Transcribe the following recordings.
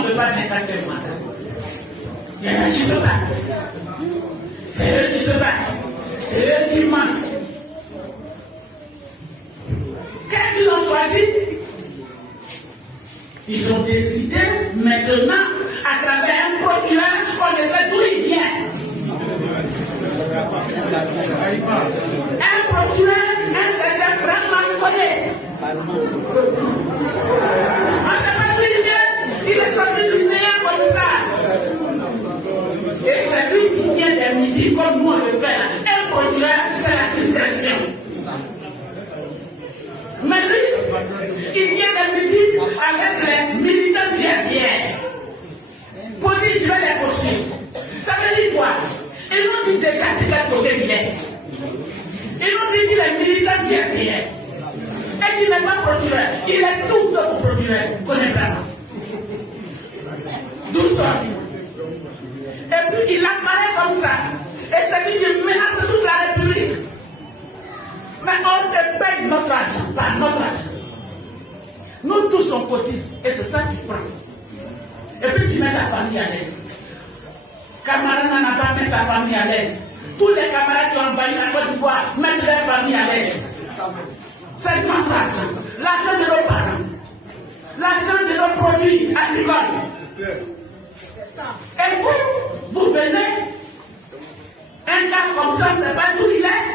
on ne veut pas mettre actuellement. Il y en a qui se battent. C'est eux qui se battent. C'est eux qui mentent. Qu'est-ce qu'ils ont choisi? Ils ont décidé maintenant, à travers un procureur, qu'on ne sait d'où il vient. Un procureur, un certain Brahman connaît. On ne sait pas d'où il vient. Il est sorti du néant comme ça. Et c'est lui qui vient des midi comme nous on le fait. Un procureur, c'est la discrétion. Mais lui, il vient des midi avec les militants guerriers. Pour dire, je vais les poursuivre. Ça veut dire quoi? Ils nous disent déjà de quel côté il est. Ils nous disent qu'il est militant guerrier. Et qu'il n'est pas procureur. Il est tout sauf procureur. Connaît vraiment. D'où sort-il? Et puis il apparaît comme ça. Et c'est lui qui menace toute la République. Mais on te paye notre argent, par notre argent. Nous tous on cotise. Et c'est ça que tu prends. Et puis tu mets ta famille à l'aise. Camara n'a pas mis sa famille à l'aise. Tous les camarades qui ont envahi la Côte d'Ivoire mettent leur famille à l'aise. C'est notre argent. L'argent de nos parents. L'argent de nos produits agricoles. Et vous venez, un gars comme ça, c'est pas d'où il est.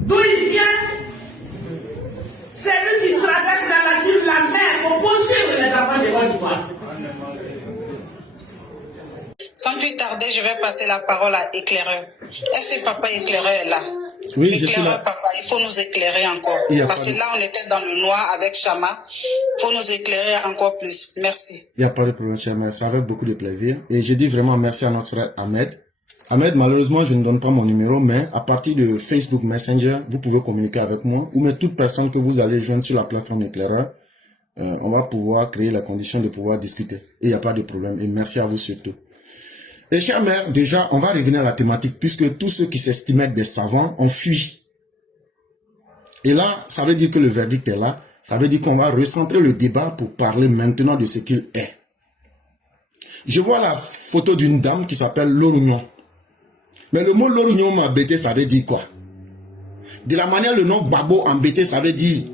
D'où il vient. C'est lui qui traverse la mer pour poursuivre les enfants de Côte d'Ivoire. Sans plus tarder, je vais passer la parole à Éclaireur. Est-ce que Papa Éclaireur est là? Oui, Éclaireur, je suis là. Papa, il faut nous éclairer encore. Parce que là, on était dans le noir avec Chama. Il faut nous éclairer encore plus. Merci. Il n'y a pas de problème, Chama. C'est avec beaucoup de plaisir. Et je dis vraiment merci à notre frère Ahmed. Ahmed, malheureusement, je ne donne pas mon numéro, mais à partir de Facebook Messenger, vous pouvez communiquer avec moi ou même toute personne que vous allez joindre sur la plateforme Éclaireur. On va pouvoir créer la condition de pouvoir discuter. Et il n'y a pas de problème. Et merci à vous surtout. Et chère mère, déjà, on va revenir à la thématique, puisque tous ceux qui s'estimaient des savants ont fui. Et là, ça veut dire que le verdict est là. Ça veut dire qu'on va recentrer le débat pour parler maintenant de ce qu'il est. Je vois la photo d'une dame qui s'appelle Lorugnon. Mais le mot Lorugnon embêté, ça veut dire quoi? De la manière, le nom Gbagbo embêté, ça veut dire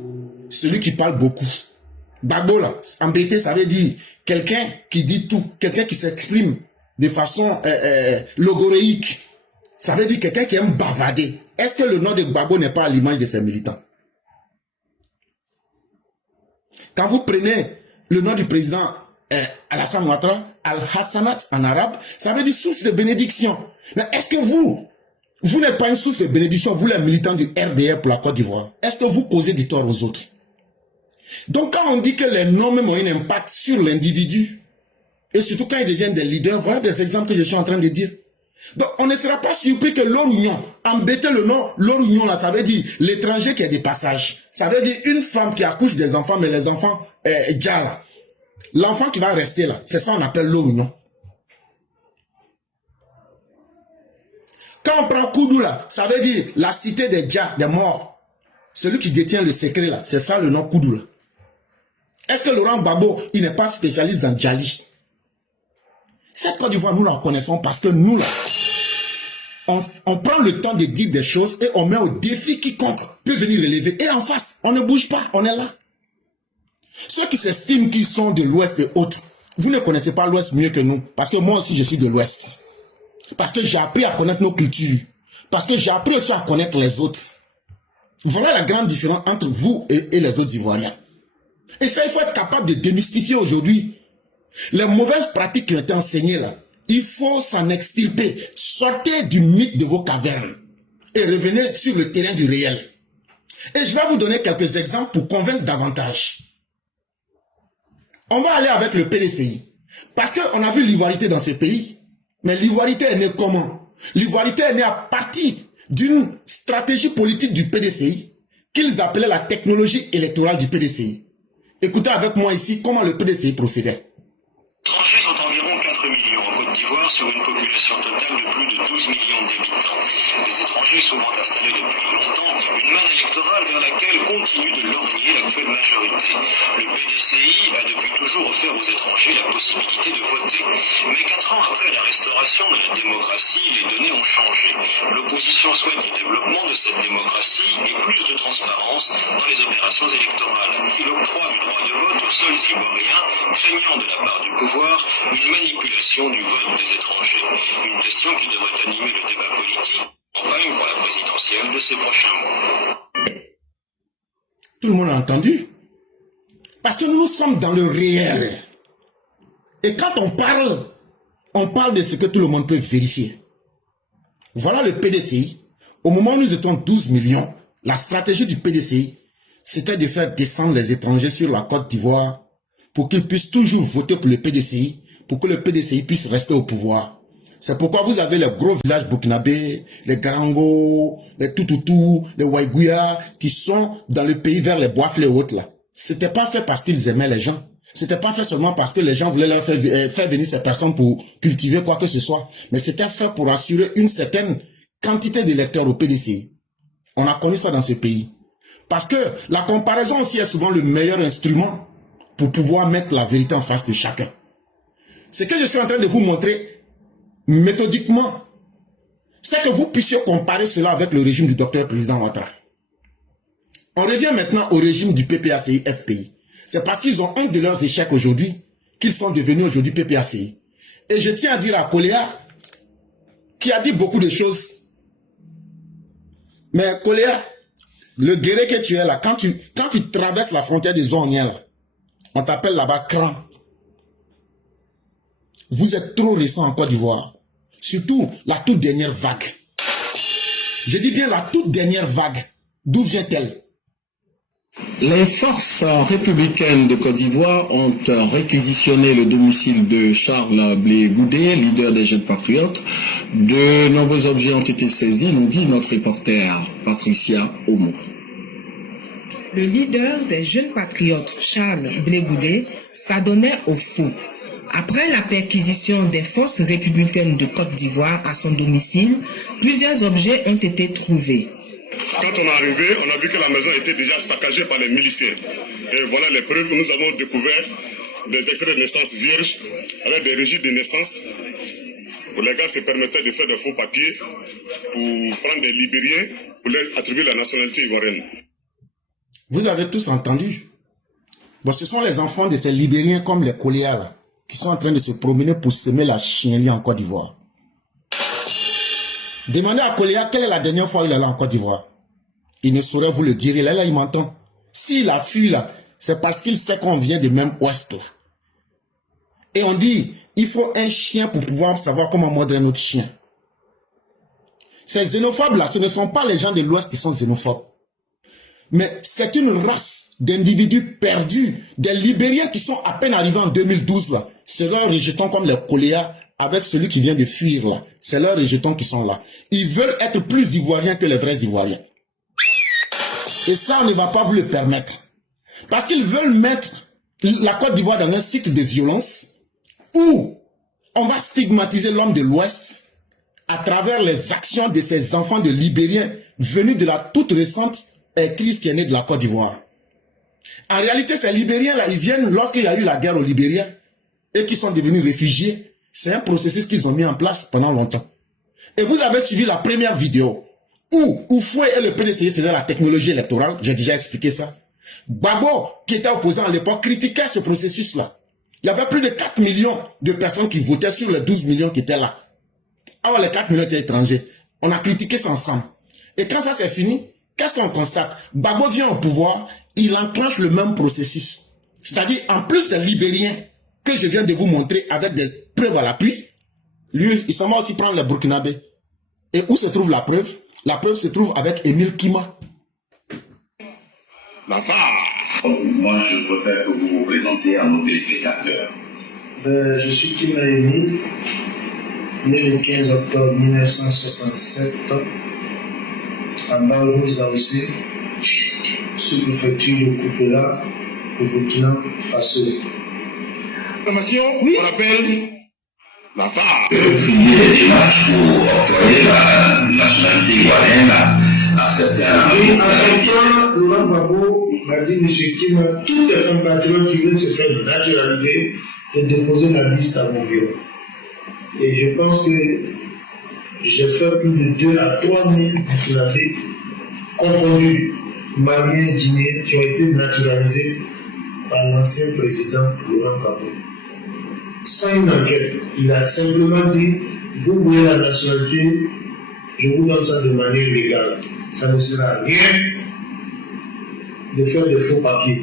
celui qui parle beaucoup. Gbagbo là, embêté, ça veut dire quelqu'un qui dit tout, quelqu'un qui s'exprime de façon logoréique. Ça veut dire quelqu'un qui aime bavarder. Est-ce que le nom de Gbagbo n'est pas à l'image de ses militants? Quand vous prenez le nom du président Alassane Ouattara, Al-Hassanat en arabe, ça veut dire source de bénédiction. Mais est-ce que vous n'êtes pas une source de bénédiction, vous les militants du RDR pour la Côte d'Ivoire? Est-ce que vous causez du tort aux autres? Donc quand on dit que les noms même ont un impact sur l'individu, et surtout quand ils deviennent des leaders, voilà des exemples que je suis en train de dire. Donc on ne sera pas surpris que Lorugnon, embêter le nom Lorugnon là, ça veut dire l'étranger qui est de passage. Ça veut dire une femme qui accouche des enfants, mais les enfants, gars, l'enfant qui va rester là, c'est ça on appelle Lorugnon. Quand on prend Koudou là, ça veut dire la cité des Dja, des morts. Celui qui détient le secret là, c'est ça le nom Koudou là. Est-ce que Laurent Gbagbo, il n'est pas spécialiste dans Djali? Cette Côte d'Ivoire, nous la connaissons parce que nous, là, on prend le temps de dire des choses et on met au défi quiconque peut venir relever. Et en face, on ne bouge pas, on est là. Ceux qui s'estiment qu'ils sont de l'Ouest et autres, vous ne connaissez pas l'Ouest mieux que nous. Parce que moi aussi, je suis de l'Ouest. Parce que j'ai appris à connaître nos cultures. Parce que j'ai appris aussi à connaître les autres. Voilà la grande différence entre vous et les autres Ivoiriens. Et ça, il faut être capable de démystifier aujourd'hui. Les mauvaises pratiques qui ont été enseignées là, il faut s'en extirper. Sortez du mythe de vos cavernes et revenez sur le terrain du réel. Et je vais vous donner quelques exemples pour convaincre davantage. On va aller avec le PDCI. Parce qu'on a vu l'ivoirité dans ce pays. Mais l'ivoirité est née comment? L'ivoirité est née à partir d'une stratégie politique du PDCI qu'ils appelaient la technologie électorale du PDCI. Écoutez avec moi ici comment le PDCI procédait. Les étrangers sont environ 4 millions en Côte d'Ivoire sur une population totale de plus de 12 millions d'habitants. Les étrangers souvent installés depuis longtemps, une manne électorale vers laquelle continue de lorgner l'actuelle majorité. Le PDCI a depuis la démocratie, les données ont changé. L'opposition souhaite le développement de cette démocratie et plus de transparence dans les opérations électorales. Il octroie le droit de vote aux seuls Ivoiriens, craignant de la part du pouvoir une manipulation du vote des étrangers. Une question qui devrait animer le débat politique en campagne pour la présidentielle de ces prochains mois. Tout le monde a entendu? Parce que nous sommes dans le réel. Et quand on parle de ce que tout le monde peut vérifier. Voilà le PDCI. Au moment où nous étions 12 millions, la stratégie du PDCI, c'était de faire descendre les étrangers sur la Côte d'Ivoire pour qu'ils puissent toujours voter pour le PDCI, pour que le PDCI puisse rester au pouvoir. C'est pourquoi vous avez les gros villages burkinabés, les Garango, les Toutoutou, les Waïgouya, qui sont dans le pays vers les Bois et autres là. C'était pas fait parce qu'ils aimaient les gens. C'était pas fait seulement parce que les gens voulaient leur faire venir ces personnes pour cultiver quoi que ce soit. Mais c'était fait pour assurer une certaine quantité d'électeurs au PDCI. On a connu ça dans ce pays. Parce que la comparaison aussi est souvent le meilleur instrument pour pouvoir mettre la vérité en face de chacun. Ce que je suis en train de vous montrer méthodiquement, c'est que vous puissiez comparer cela avec le régime du docteur président Ouattara. On revient maintenant au régime du PPACI-FPI. C'est parce qu'ils ont un de leurs échecs aujourd'hui qu'ils sont devenus aujourd'hui PPACI. Et je tiens à dire à Koléa, qui a dit beaucoup de choses. Mais Koléa, le guerrier que tu es là, quand tu traverses la frontière des Zoniens, on t'appelle là-bas Cran. Vous êtes trop récent en Côte d'Ivoire. Surtout la toute dernière vague. Je dis bien la toute dernière vague. D'où vient-elle? Les forces républicaines de Côte d'Ivoire ont réquisitionné le domicile de Charles Blé Goudé, leader des Jeunes Patriotes. De nombreux objets ont été saisis, nous dit notre reporter Patricia Omo. Le leader des Jeunes Patriotes, Charles Blé Goudé, s'adonnait au faux. Après la perquisition des forces républicaines de Côte d'Ivoire à son domicile, plusieurs objets ont été trouvés. Quand on est arrivé, on a vu que la maison était déjà saccagée par les miliciens. Et voilà les preuves. Nous avons découvert des extraits de naissance vierges avec des registres de naissance. Où les gars se permettaient de faire des faux papiers pour prendre des Libériens pour leur attribuer la nationalité ivoirienne. Vous avez tous entendu. Bon, ce sont les enfants de ces Libériens comme les Koléa là, qui sont en train de se promener pour semer la chiennerie en Côte d'Ivoire. Demandez à Koléa quelle est la dernière fois il est allé en Côte d'Ivoire. Il ne saurait vous le dire, il est là, il m'entend. S'il a fui là, c'est parce qu'il sait qu'on vient du même ouest là. Et on dit, il faut un chien pour pouvoir savoir comment mordre un autre chien. Ces xénophobes là, ce ne sont pas les gens de l'ouest qui sont xénophobes. Mais c'est une race d'individus perdus, des Libériens qui sont à peine arrivés en 2012 là. C'est leur rejeton comme les Koléa avec celui qui vient de fuir là. C'est leurs rejetons qui sont là. Ils veulent être plus ivoiriens que les vrais Ivoiriens. Et ça, on ne va pas vous le permettre. Parce qu'ils veulent mettre la Côte d'Ivoire dans un cycle de violence où on va stigmatiser l'homme de l'Ouest à travers les actions de ces enfants de Libériens venus de la toute récente crise qui est née de la Côte d'Ivoire. En réalité, ces Libériens là, ils viennent lorsqu'il y a eu la guerre au Libéria et qui sont devenus réfugiés. C'est un processus qu'ils ont mis en place pendant longtemps. Et vous avez suivi la première vidéo où Oufoué et le PDCI faisaient la technologie électorale. J'ai déjà expliqué ça. Gbagbo, qui était opposant à l'époque, critiquait ce processus-là. Il y avait plus de 4 millions de personnes qui votaient sur les 12 millions qui étaient là. Alors les 4 millions étaient étrangers. On a critiqué ça ensemble. Et quand ça c'est fini, qu'est-ce qu'on constate? Gbagbo vient au pouvoir, il enclenche le même processus. C'est-à-dire, en plus des Libériens que je viens de vous montrer avec des preuves à l'appui, lui, il s'en va aussi prendre les Burkinabés. Et où se trouve la preuve? La preuve se trouve avec Émile Kima. La femme. Moi, je préfère que vous vous présentiez à nos téléspectateurs. Je suis Kima Émile, né le 15 octobre 1967, à Barouza aussi, sous-préfecture de Koupela, au Burkina Faso. Oui. On appelle la femme. Il y a des démarches pour octroyer la nationalité ivoirienne à certains. Oui, à ce temps, Laurent Gbagbo m'a dit, M. Kim, tous les compatriotes qui veulent se faire naturaliser, de déposer la liste à mon bureau. Et je pense que j'ai fait plus de 2 à 3 000 Burkinabés confondus, Maliens, Guinéens, qui ont été naturalisés par l'ancien président Laurent Gbagbo. Sans une enquête, il a simplement dit, vous voulez la nationalité, je vous donne ça de manière légale. Ça ne sert à rien de faire des faux papiers.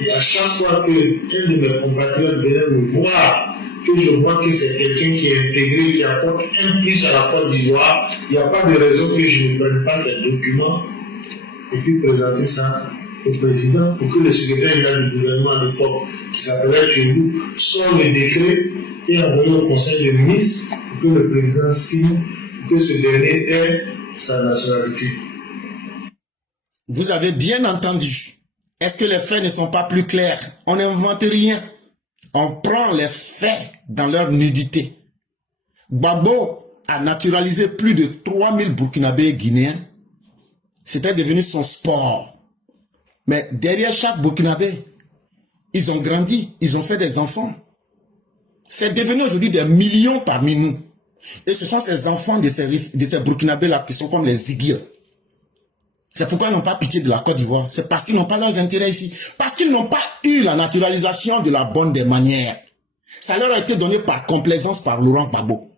Et à chaque fois qu'un de mes compatriotes venait me voir, que je vois que c'est quelqu'un qui est intégré, qui apporte un plus à la Côte d'Ivoire, il n'y a pas de raison que je ne prenne pas ces documents et puis présenter ça au président pour que le secrétaire général du gouvernement à l'époque, qui s'appelait Tchoumbou, sorte le décret et envoie au conseil des ministres pour que le président signe, pour que ce dernier ait sa nationalité. Vous avez bien entendu. Est-ce que les faits ne sont pas plus clairs? On n'invente rien. On prend les faits dans leur nudité. Gbagbo a naturalisé plus de 3000 Burkinabés guinéens. C'était devenu son sport. Mais derrière chaque Burkinabé, ils ont grandi, ils ont fait des enfants. C'est devenu aujourd'hui des millions parmi nous. Et ce sont ces enfants de ces Burkinabés-là qui sont comme les Ziguirs. C'est pourquoi ils n'ont pas pitié de la Côte d'Ivoire. C'est parce qu'ils n'ont pas leurs intérêts ici. Parce qu'ils n'ont pas eu la naturalisation de la bonne des manières. Ça leur a été donné par complaisance par Laurent Gbagbo.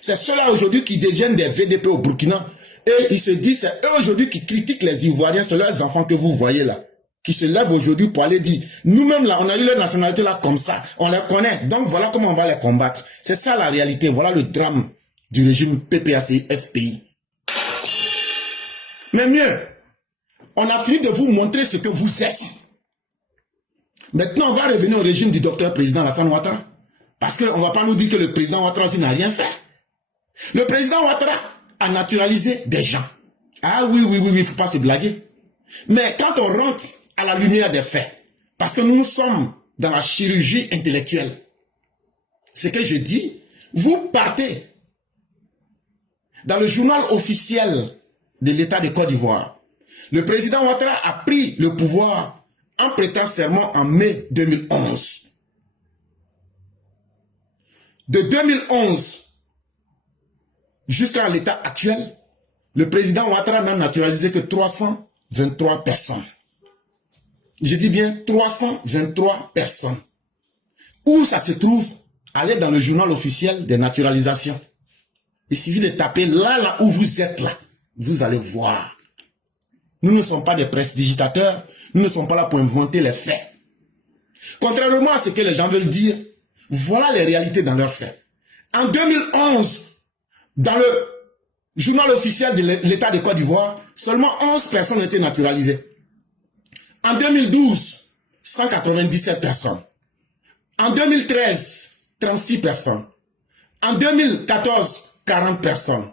C'est ceux-là aujourd'hui qui deviennent des VDP au Burkina. Et ils se disent, c'est eux aujourd'hui qui critiquent les Ivoiriens, c'est leurs enfants que vous voyez là. Qui se lèvent aujourd'hui pour aller dire, nous-mêmes là, on a eu leur nationalité là comme ça. On les connaît. Donc voilà comment on va les combattre. C'est ça la réalité. Voilà le drame du régime PPACI-FPI. Mais mieux, on a fini de vous montrer ce que vous êtes. Maintenant, on va revenir au régime du docteur président Alassane Ouattara. Parce qu'on ne va pas nous dire que le président Ouattara aussi n'a rien fait. Le président Ouattara a naturalisé des gens. Ah oui, il ne faut pas se blaguer. Mais quand on rentre à la lumière des faits, parce que nous sommes dans la chirurgie intellectuelle, ce que je dis, vous partez dans le journal officiel de l'État de Côte d'Ivoire. Le président Ouattara a pris le pouvoir en prêtant serment en mai 2011. De 2011 jusqu'à l'état actuel, le président Ouattara n'a naturalisé que 323 personnes. Je dis bien 323 personnes. Où ça se trouve? Allez dans le journal officiel des naturalisations. Il suffit de taper là où vous êtes là. Vous allez voir. Nous ne sommes pas des prestidigitateurs. Nous ne sommes pas là pour inventer les faits. Contrairement à ce que les gens veulent dire, voilà les réalités dans leurs faits. En 2011, dans le journal officiel de l'État de Côte d'Ivoire, seulement 11 personnes ont été naturalisées. En 2012, 197 personnes. En 2013, 36 personnes. En 2014, 40 personnes.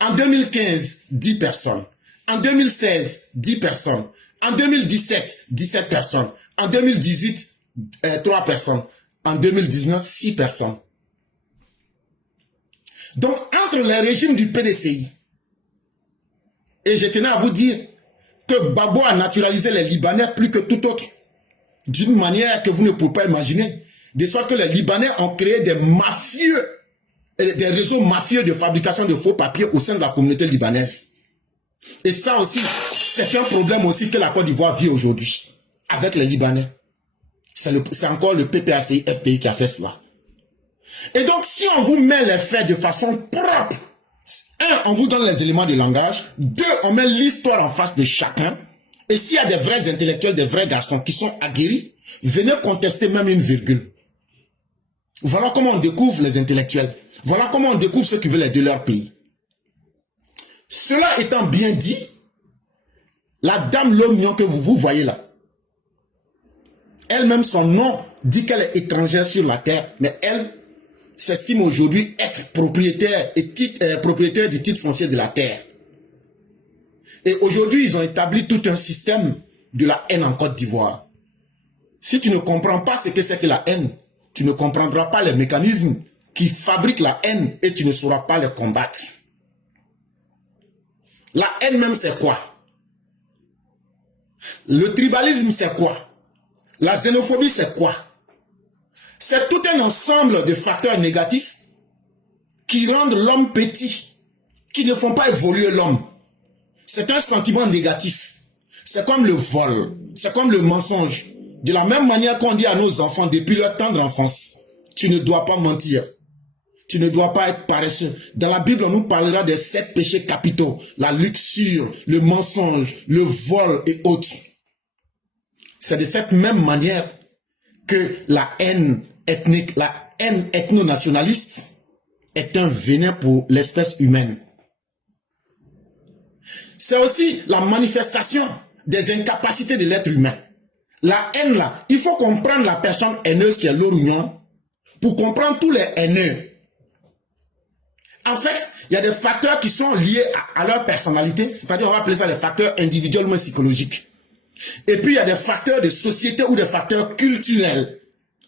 En 2015, 10 personnes. En 2016, 10 personnes. En 2017, 17 personnes. En 2018, 3 personnes. En 2019, 6 personnes. Donc, entre les régimes du PDCI, et je tenais à vous dire que Gbagbo a naturalisé les Libanais plus que tout autre, d'une manière que vous ne pouvez pas imaginer, de sorte que les Libanais ont créé des mafieux, des réseaux mafieux de fabrication de faux papiers au sein de la communauté libanaise. Et ça aussi, c'est un problème aussi que la Côte d'Ivoire vit aujourd'hui, avec les Libanais. C'est encore le PPACI-FPI qui a fait cela. Et donc, si on vous met les faits de façon propre, 1, on vous donne les éléments de langage, 2, on met l'histoire en face de chacun, et s'il y a des vrais intellectuels, des vrais garçons qui sont aguerris, venez contester même une virgule. Voilà comment on découvre les intellectuels. Voilà comment on découvre ceux qui veulent aider leur pays. Cela étant bien dit, la dame Lognon que vous voyez là, elle-même, son nom dit qu'elle est étrangère sur la terre, mais elle s'estime aujourd'hui être propriétaire du titre foncier de la terre. Et aujourd'hui, ils ont établi tout un système de la haine en Côte d'Ivoire. Si tu ne comprends pas ce que c'est que la haine, tu ne comprendras pas les mécanismes qui fabriquent la haine et tu ne sauras pas les combattre. La haine même, c'est quoi? Le tribalisme, c'est quoi? La xénophobie, c'est quoi? C'est tout un ensemble de facteurs négatifs qui rendent l'homme petit, qui ne font pas évoluer l'homme. C'est un sentiment négatif. C'est comme le vol, c'est comme le mensonge. De la même manière qu'on dit à nos enfants depuis leur tendre enfance, tu ne dois pas mentir. Tu ne dois pas être paresseux. Dans la Bible, on nous parlera des 7 péchés capitaux. La luxure, le mensonge, le vol et autres. C'est de cette même manière que la haine ethnique, la haine ethno-nationaliste est un venin pour l'espèce humaine. C'est aussi la manifestation des incapacités de l'être humain. La haine là, il faut comprendre la personne haineuse qui est l'orignon pour comprendre tous les haineux. En fait, il y a des facteurs qui sont liés à leur personnalité, c'est-à-dire on va appeler ça les facteurs individuellement psychologiques. Et puis il y a des facteurs de société ou des facteurs culturels.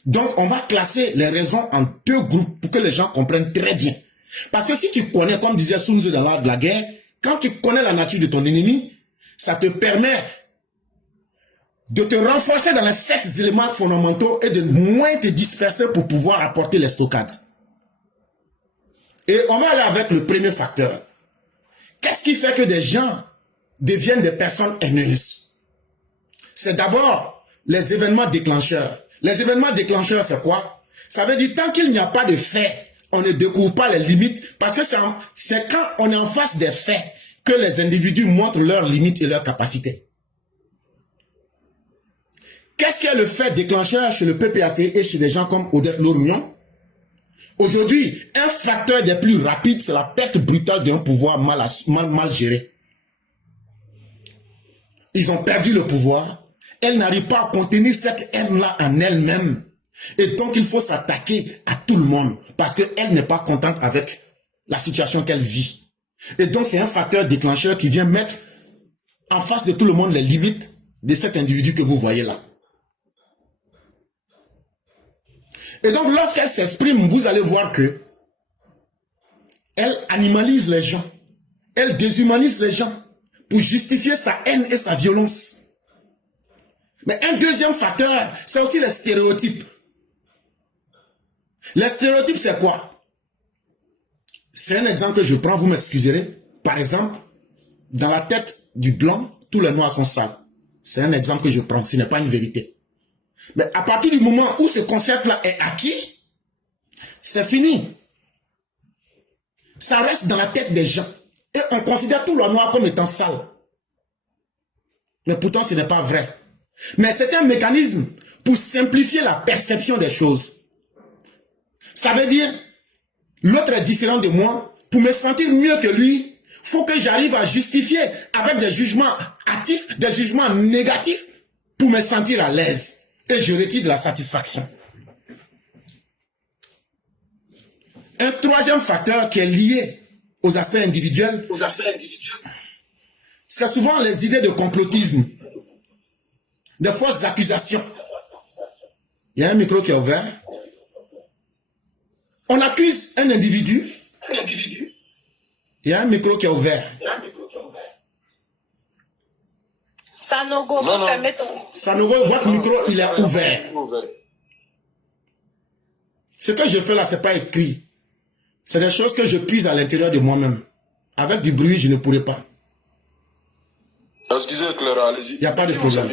Donc on va classer les raisons en 2 groupes pour que les gens comprennent très bien. Parce que si tu connais, comme disait Sun Tzu dans l'art de la guerre, quand tu connais la nature de ton ennemi, ça te permet de te renforcer dans les 7 éléments fondamentaux et de moins te disperser pour pouvoir apporter les stockades. Et on va aller avec le premier facteur. Qu'est-ce qui fait que des gens deviennent des personnes haineuses? C'est d'abord les événements déclencheurs. Les événements déclencheurs, c'est quoi? Ça veut dire tant qu'il n'y a pas de faits, on ne découvre pas les limites, parce que c'est quand on est en face des faits que les individus montrent leurs limites et leurs capacités. Qu'est-ce qui est le fait déclencheur chez le PPAC et chez des gens comme Odette Lormion? Aujourd'hui, un facteur des plus rapides, c'est la perte brutale d'un pouvoir mal géré. Ils ont perdu le pouvoir. Elles n'arrivent pas à contenir cette haine-là en elles-mêmes. Et donc, il faut s'attaquer à tout le monde parce qu'elle n'est pas contente avec la situation qu'elle vit. Et donc, c'est un facteur déclencheur qui vient mettre en face de tout le monde les limites de cet individu que vous voyez là. Et donc, lorsqu'elle s'exprime, vous allez voir que elle animalise les gens. Elle déshumanise les gens pour justifier sa haine et sa violence. Mais un deuxième facteur, c'est aussi les stéréotypes. Les stéréotypes, c'est quoi? C'est un exemple que je prends, vous m'excuserez. Par exemple, dans la tête du blanc, tous les noirs sont sales. C'est un exemple que je prends, ce n'est pas une vérité. Mais à partir du moment où ce concept-là est acquis, c'est fini. Ça reste dans la tête des gens. Et on considère tout le noir comme étant sale. Mais pourtant, ce n'est pas vrai. Mais c'est un mécanisme pour simplifier la perception des choses. Ça veut dire, l'autre est différent de moi. Pour me sentir mieux que lui, il faut que j'arrive à justifier avec des jugements hâtifs, des jugements négatifs, pour me sentir à l'aise. Et je retire de la satisfaction. Un troisième facteur qui est lié aux aspects individuels, c'est souvent les idées de complotisme, des fausses accusations. Il y a un micro qui est ouvert. On accuse un individu. Il y a un micro qui est ouvert. Sanogo, Sanogo, votre micro, il est ouvert. Ce que je fais là, ce n'est pas écrit. C'est des choses que je puise à l'intérieur de moi-même. Avec du bruit, je ne pourrais pas. Excusez, Clara, allez-y. Il n'y a pas de problème.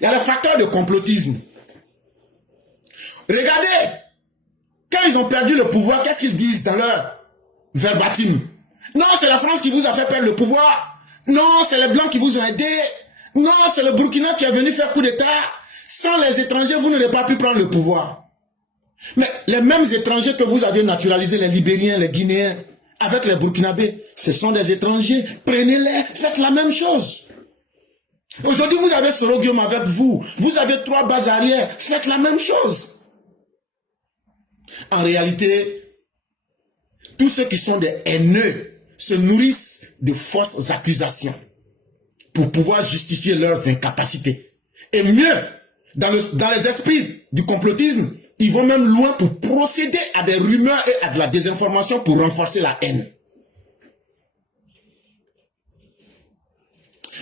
Il y a le facteur de complotisme. Regardez, quand ils ont perdu le pouvoir, qu'est-ce qu'ils disent dans leur verbatim? Non, c'est la France qui vous a fait perdre le pouvoir. Non, c'est les Blancs qui vous ont aidé. Non, c'est le Burkina qui est venu faire coup d'État. Sans les étrangers, vous n'aurez pas pu prendre le pouvoir. Mais les mêmes étrangers que vous avez naturalisés, les Libériens, les Guinéens, avec les Burkinabés, ce sont des étrangers. Prenez-les, faites la même chose. Aujourd'hui, vous avez Sorogium avec vous. Vous avez 3 bases arrière. Faites la même chose. En réalité, tous ceux qui sont des haineux se nourrissent de fausses accusations pour pouvoir justifier leurs incapacités. Et mieux, dans les esprits du complotisme, ils vont même loin pour procéder à des rumeurs et à de la désinformation pour renforcer la haine.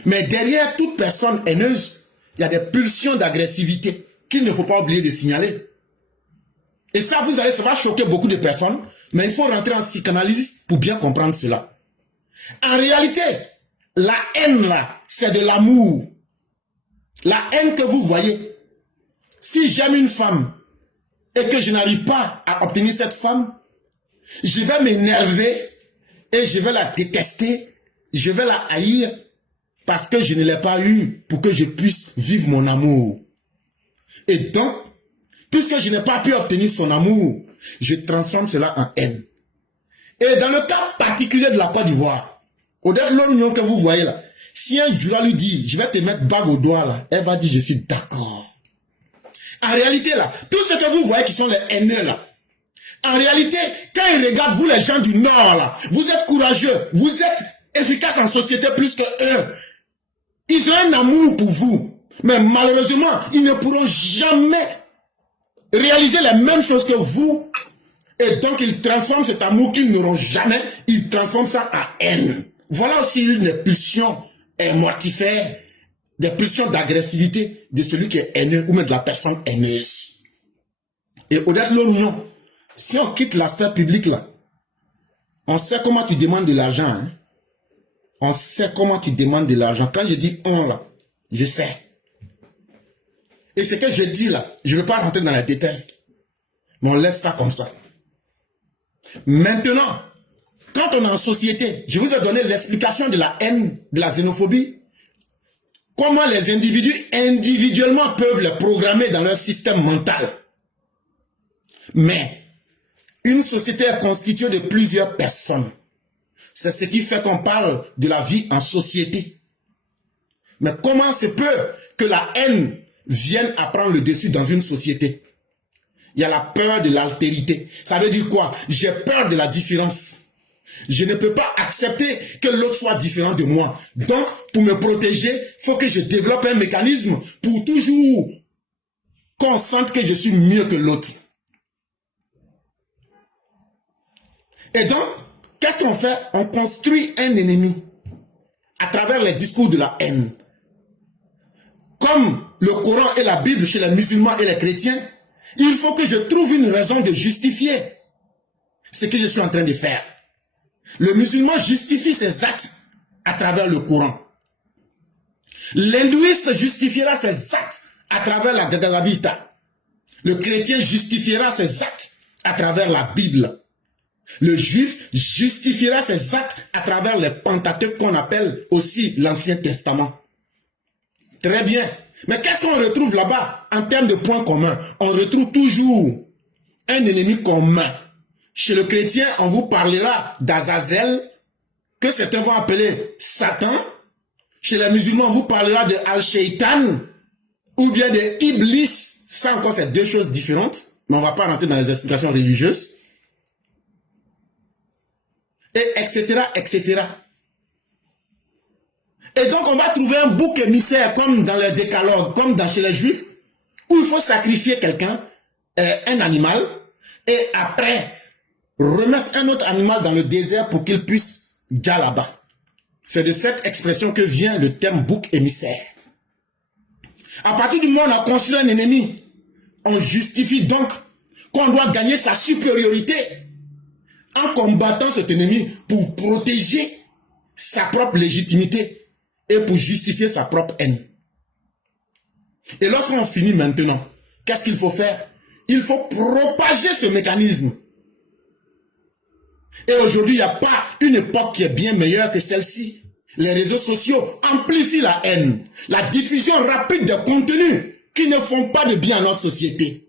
Mais derrière toute personne haineuse, il y a des pulsions d'agressivité qu'il ne faut pas oublier de signaler. Et ça, ça va choquer beaucoup de personnes, mais il faut rentrer en psychanalyse pour bien comprendre cela. En réalité, la haine là, c'est de l'amour. La haine que vous voyez, si j'aime une femme et que je n'arrive pas à obtenir cette femme, je vais m'énerver et je vais la détester, je vais la haïr parce que je ne l'ai pas eue pour que je puisse vivre mon amour. Et donc, puisque je n'ai pas pu obtenir son amour, je transforme cela en haine. Et dans le cas particulier de la Côte d'Ivoire, au-delà de l'union que vous voyez là, si un Jura lui dit, je vais te mettre bague au doigt là, elle va dire, je suis d'accord. En réalité là, tout ce que vous voyez qui sont les haineux là, en réalité, quand ils regardent vous les gens du Nord là, vous êtes courageux, vous êtes efficaces en société plus que eux. Ils ont un amour pour vous, mais malheureusement, ils ne pourront jamais réaliser les mêmes choses que vous. Et donc, ils transforment cet amour qu'ils n'auront jamais, ils transforment ça en haine. Voilà aussi une des pulsions mortifères, des pulsions d'agressivité de celui qui est haineux ou même de la personne haineuse. Et au-delà de l'union, si on quitte l'aspect public là, on sait comment tu demandes de l'argent. Hein? On sait comment tu demandes de l'argent. Quand je dis on là, je sais. Et ce que je dis là, je ne veux pas rentrer dans les détails. Mais on laisse ça comme ça. Maintenant, quand on est en société, je vous ai donné l'explication de la haine, de la xénophobie. Comment les individus individuellement peuvent les programmer dans leur système mental. Mais, une société est constituée de plusieurs personnes. C'est ce qui fait qu'on parle de la vie en société. Mais comment se peut que la haine vienne à prendre le dessus dans une société? Il y a la peur de l'altérité. Ça veut dire quoi? J'ai peur de la différence. Je ne peux pas accepter que l'autre soit différent de moi. Donc, pour me protéger, il faut que je développe un mécanisme pour toujours qu'on sente que je suis mieux que l'autre. Et donc, qu'est-ce qu'on fait? On construit un ennemi à travers les discours de la haine. Comme le Coran et la Bible chez les musulmans et les chrétiens, il faut que je trouve une raison de justifier ce que je suis en train de faire. Le musulman justifie ses actes à travers le Coran. L'hindouiste justifiera ses actes à travers la Bhagavad Gita. Le chrétien justifiera ses actes à travers la Bible. Le juif justifiera ses actes à travers les Pentateuques qu'on appelle aussi l'Ancien Testament. Très bien. Mais qu'est-ce qu'on retrouve là-bas en termes de points communs? On retrouve toujours un ennemi commun. Chez le chrétien, on vous parlera d'Azazel, que certains vont appeler Satan. Chez les musulmans, on vous parlera de Al-Shaytan, ou bien de Iblis. Ça encore, c'est deux choses différentes, mais on ne va pas rentrer dans les explications religieuses. Et etc., etc. Et donc, on va trouver un bouc émissaire, comme dans les décalogues, comme chez les juifs, où il faut sacrifier quelqu'un, un animal, et après, remettre un autre animal dans le désert pour qu'il puisse déjà là-bas. C'est de cette expression que vient le terme bouc émissaire. À partir du moment où on a construit un ennemi, on justifie donc qu'on doit gagner sa supériorité en combattant cet ennemi pour protéger sa propre légitimité et pour justifier sa propre haine. Et lorsqu'on finit maintenant, qu'est-ce qu'il faut faire? Il faut propager ce mécanisme. Et aujourd'hui, il n'y a pas une époque qui est bien meilleure que celle-ci. Les réseaux sociaux amplifient la haine, la diffusion rapide de contenus qui ne font pas de bien à notre société.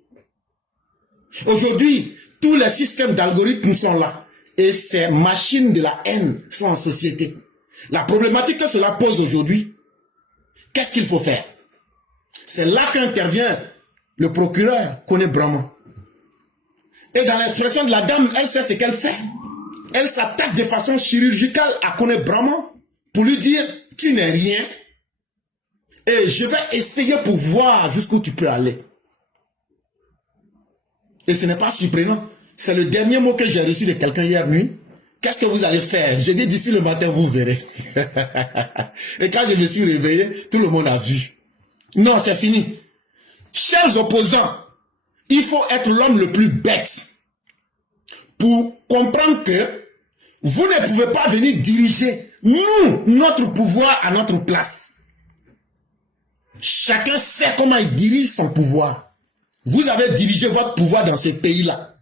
Aujourd'hui, tous les systèmes d'algorithmes sont là. Et ces machines de la haine sont en société. La problématique que cela pose aujourd'hui, qu'est-ce qu'il faut faire? C'est là qu'intervient le procureur Kone Brahman. Et dans l'expression de la dame, elle sait ce qu'elle fait. Elle s'attaque de façon chirurgicale à Kone Brahman pour lui dire, tu n'es rien. Et je vais essayer pour voir jusqu'où tu peux aller. Et ce n'est pas surprenant. C'est le dernier mot que j'ai reçu de quelqu'un hier nuit. Qu'est-ce que vous allez faire? Je dis d'ici le matin, vous verrez. Et quand je me suis réveillé, tout le monde a vu. Non, c'est fini. Chers opposants, il faut être l'homme le plus bête pour comprendre que vous ne pouvez pas venir diriger notre pouvoir à notre place. Chacun sait comment il dirige son pouvoir. Vous avez dirigé votre pouvoir dans ce pays-là.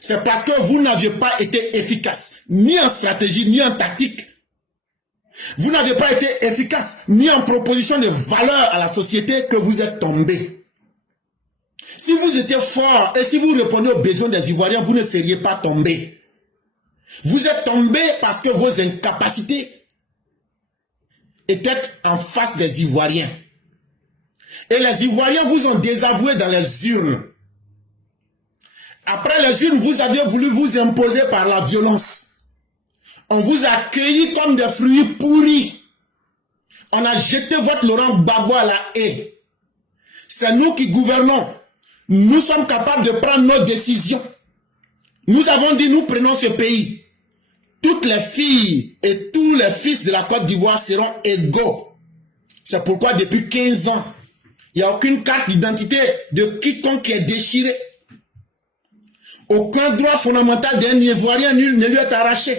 C'est parce que vous n'aviez pas été efficace, ni en stratégie, ni en tactique. Vous n'avez pas été efficace, ni en proposition de valeur à la société que vous êtes tombé. Si vous étiez fort et si vous répondez aux besoins des Ivoiriens, vous ne seriez pas tombé. Vous êtes tombé parce que vos incapacités étaient en face des Ivoiriens. Et les Ivoiriens vous ont désavoué dans les urnes. Après les urnes, vous aviez voulu vous imposer par la violence. On vous a accueillis comme des fruits pourris. On a jeté votre Laurent Gbagbo à la haie. C'est nous qui gouvernons. Nous sommes capables de prendre nos décisions. Nous avons dit, nous prenons ce pays. Toutes les filles et tous les fils de la Côte d'Ivoire seront égaux. C'est pourquoi depuis 15 ans, il n'y a aucune carte d'identité de quiconque qui est déchirée. Aucun droit fondamental d'un Ivoirien ne lui est arraché.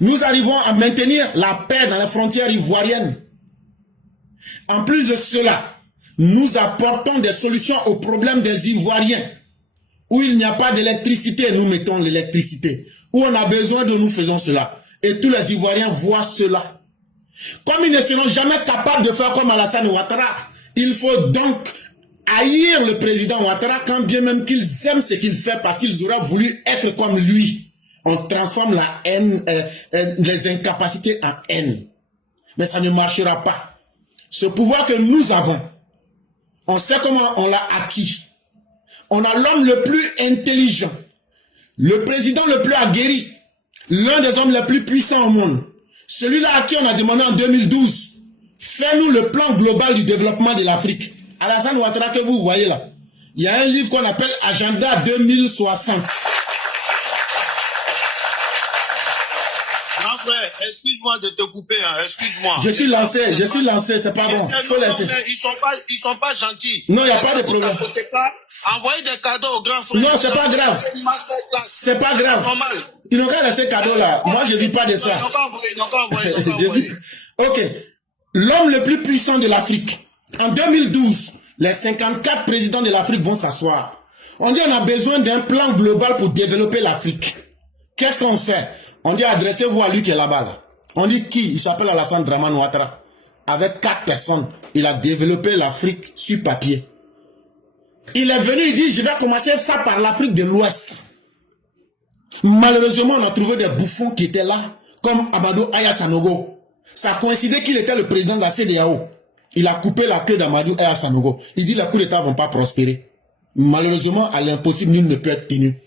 Nous arrivons à maintenir la paix dans les frontières ivoiriennes. En plus de cela, nous apportons des solutions aux problèmes des Ivoiriens. Où il n'y a pas d'électricité, nous mettons l'électricité. Où on a besoin de nous, faisons cela. Et tous les Ivoiriens voient cela. Comme ils ne seront jamais capables de faire comme Alassane Ouattara, il faut donc haïr le président Ouattara quand bien même qu'ils aiment ce qu'il fait parce qu'ils auraient voulu être comme lui. On transforme la haine, les incapacités en haine. Mais ça ne marchera pas. Ce pouvoir que nous avons, on sait comment on l'a acquis. On a l'homme le plus intelligent, le président le plus aguerri, l'un des hommes les plus puissants au monde. Celui-là à qui on a demandé en 2012, fais-nous le plan global du développement de l'Afrique. Alassane Ouattara que vous voyez là, il y a un livre qu'on appelle Agenda 2060. Grand frère, excuse-moi de te couper, hein, excuse-moi. Je suis lancé, c'est pas bon. Faut laisser. Ils sont pas gentils. Non, il n'y a pas de problème. Envoyer des cadeaux aux grands frères. Non, c'est pas grave. C'est pas grave. Ils n'ont qu'à laisser cadeau là. Moi, je ne dis pas de ça. Ok. L'homme le plus puissant de l'Afrique. En 2012, les 54 présidents de l'Afrique vont s'asseoir. On dit on a besoin d'un plan global pour développer l'Afrique. Qu'est-ce qu'on fait? On dit adressez-vous à lui qui est là-bas. Là. On dit qui? Il s'appelle Alassane Dramane Ouattara. Avec 4 personnes, il a développé l'Afrique sur papier. Il est venu, il dit je vais commencer ça par l'Afrique de l'Ouest. Malheureusement, on a trouvé des bouffons qui étaient là, comme Amadou Aya Sanogo. Ça a coïncidé qu'il était le président de la CEDEAO. Il a coupé la queue d'Amadou Aya Sanogo. Il dit les coups d'État ne vont pas prospérer. Malheureusement, à l'impossible, nul ne peut être tenu.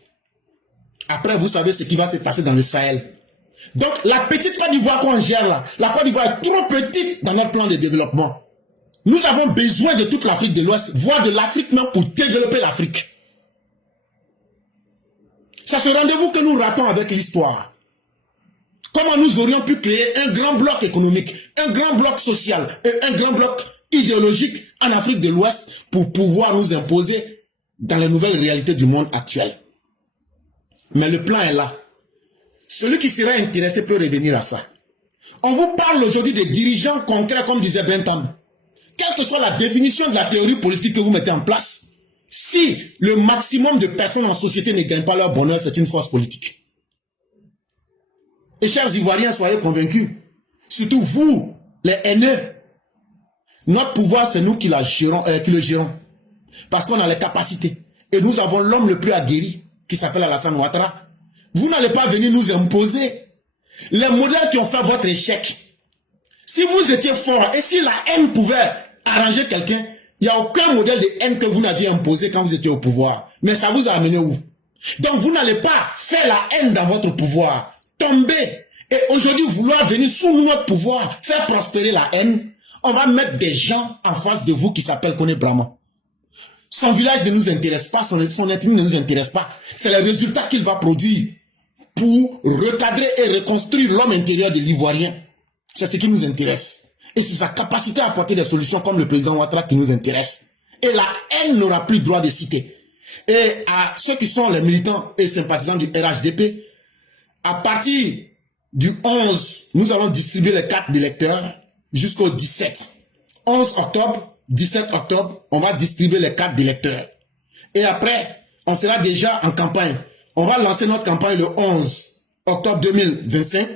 Après, vous savez ce qui va se passer dans le Sahel. Donc, la petite Côte d'Ivoire qu'on gère là, la Côte d'Ivoire est trop petite dans notre plan de développement. Nous avons besoin de toute l'Afrique de l'Ouest, voire de l'Afrique même pour développer l'Afrique. C'est ce rendez-vous que nous ratons avec l'histoire. Comment nous aurions pu créer un grand bloc économique, un grand bloc social et un grand bloc idéologique en Afrique de l'Ouest pour pouvoir nous imposer dans les nouvelles réalités du monde actuel. Mais le plan est là. Celui qui sera intéressé peut revenir à ça. On vous parle aujourd'hui des dirigeants concrets comme disait Bentham. Quelle que soit la définition de la théorie politique que vous mettez en place, si le maximum de personnes en société ne gagnent pas leur bonheur, c'est une force politique. Et chers Ivoiriens, soyez convaincus, surtout vous, les haineux, notre pouvoir, c'est nous qui le gérons. Parce qu'on a les capacités. Et nous avons l'homme le plus aguerri, qui s'appelle Alassane Ouattara. Vous n'allez pas venir nous imposer les modèles qui ont fait votre échec. Si vous étiez fort, et si la haine pouvait arranger quelqu'un, il n'y a aucun modèle de haine que vous n'aviez imposé quand vous étiez au pouvoir. Mais ça vous a amené où? Donc vous n'allez pas faire la haine dans votre pouvoir. Tomber. Et aujourd'hui, vouloir venir sous notre pouvoir, faire prospérer la haine, on va mettre des gens en face de vous qui s'appellent Kone Brahma. Son village ne nous intéresse pas, son ethnie ne nous intéresse pas. C'est les résultats qu'il va produire pour recadrer et reconstruire l'homme intérieur de l'Ivoirien. C'est ce qui nous intéresse. Et c'est sa capacité à apporter des solutions comme le président Ouattara qui nous intéresse. Et la haine n'aura plus droit de citer. Et à ceux qui sont les militants et sympathisants du RHDP, à partir du 11, nous allons distribuer les cartes d'électeurs jusqu'au 17. 11 octobre, 17 octobre, on va distribuer les cartes d'électeurs. Et après, on sera déjà en campagne. On va lancer notre campagne le 11 octobre 2025.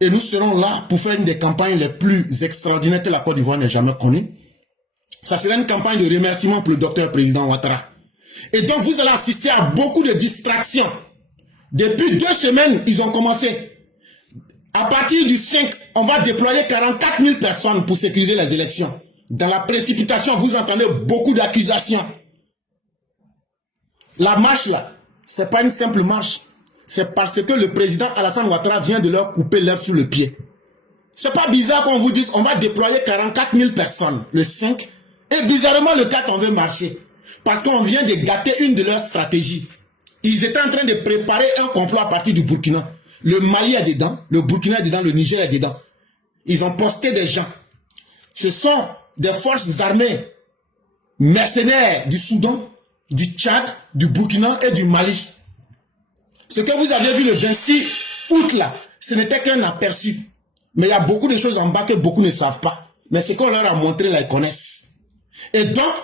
Et nous serons là pour faire une des campagnes les plus extraordinaires que la Côte d'Ivoire n'ait jamais connues. Ça sera une campagne de remerciement pour le docteur président Ouattara. Et donc, vous allez assister à beaucoup de distractions. Depuis 2 semaines, ils ont commencé. À partir du 5, on va déployer 44 000 personnes pour sécuriser les élections. Dans la précipitation, vous entendez beaucoup d'accusations. La marche là, c'est pas une simple marche. C'est parce que le président Alassane Ouattara vient de leur couper l'herbe sous le pied. C'est pas bizarre qu'on vous dise, on va déployer 44 000 personnes le 5. Et bizarrement, le 4, on veut marcher. Parce qu'on vient de gâter une de leurs stratégies. Ils étaient en train de préparer un complot à partir du Burkina. Le Mali est dedans, le Burkina est dedans, le Niger est dedans. Ils ont posté des gens. Ce sont des forces armées mercenaires du Soudan, du Tchad, du Burkina et du Mali. Ce que vous avez vu le 26 août là, ce n'était qu'un aperçu. Mais il y a beaucoup de choses en bas que beaucoup ne savent pas. Mais ce qu'on leur a montré là, ils connaissent. Et donc,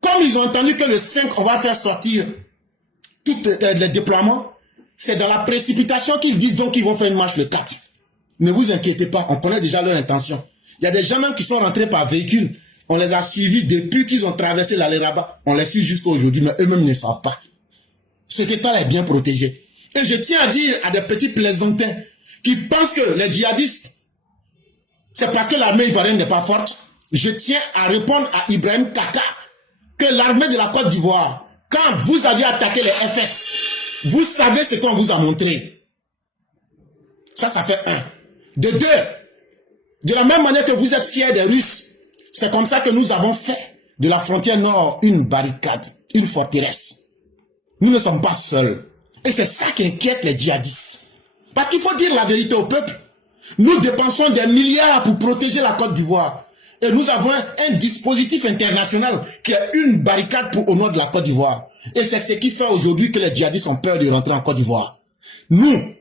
comme ils ont entendu que le 5, on va faire sortir tous les déploiements, c'est dans la précipitation qu'ils disent donc qu'ils vont faire une marche le 4. Ne vous inquiétez pas, on connaît déjà leur intention. Il y a des gens même qui sont rentrés par véhicule. On les a suivis depuis qu'ils ont traversé l'allée Rabat. On les suit jusqu'à aujourd'hui, mais eux-mêmes ne savent pas. Cet État est bien protégé. Et je tiens à dire à des petits plaisantins qui pensent que les djihadistes, c'est parce que l'armée ivoirienne n'est pas forte. Je tiens à répondre à Ibrahim Kaka que l'armée de la Côte d'Ivoire, quand vous aviez attaqué les FS, vous savez ce qu'on vous a montré. Ça fait 1. De 2, de la même manière que vous êtes fiers des Russes, c'est comme ça que nous avons fait de la frontière nord une barricade, une forteresse. Nous ne sommes pas seuls. Et c'est ça qui inquiète les djihadistes. Parce qu'il faut dire la vérité au peuple. Nous dépensons des milliards pour protéger la Côte d'Ivoire. Et nous avons un dispositif international qui est une barricade au nord de la Côte d'Ivoire. Et c'est ce qui fait aujourd'hui que les djihadistes ont peur de rentrer en Côte d'Ivoire. Nous,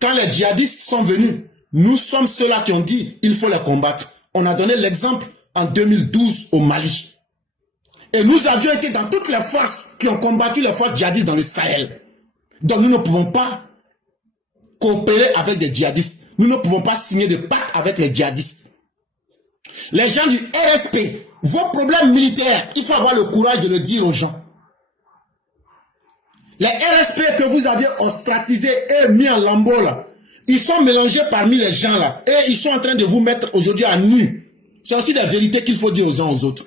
quand les djihadistes sont venus, nous sommes ceux-là qui ont dit il faut les combattre. On a donné l'exemple en 2012 au Mali. Et nous avions été dans toutes les forces qui ont combattu les forces djihadistes dans le Sahel. Donc nous ne pouvons pas coopérer avec des djihadistes. Nous ne pouvons pas signer de pacte avec les djihadistes. Les gens du RSP, vos problèmes militaires, il faut avoir le courage de le dire aux gens. Les RSP que vous aviez ostracisés et mis en lambeau là, ils sont mélangés parmi les gens là. Et ils sont en train de vous mettre aujourd'hui à nu. C'est aussi des vérités qu'il faut dire aux uns aux autres.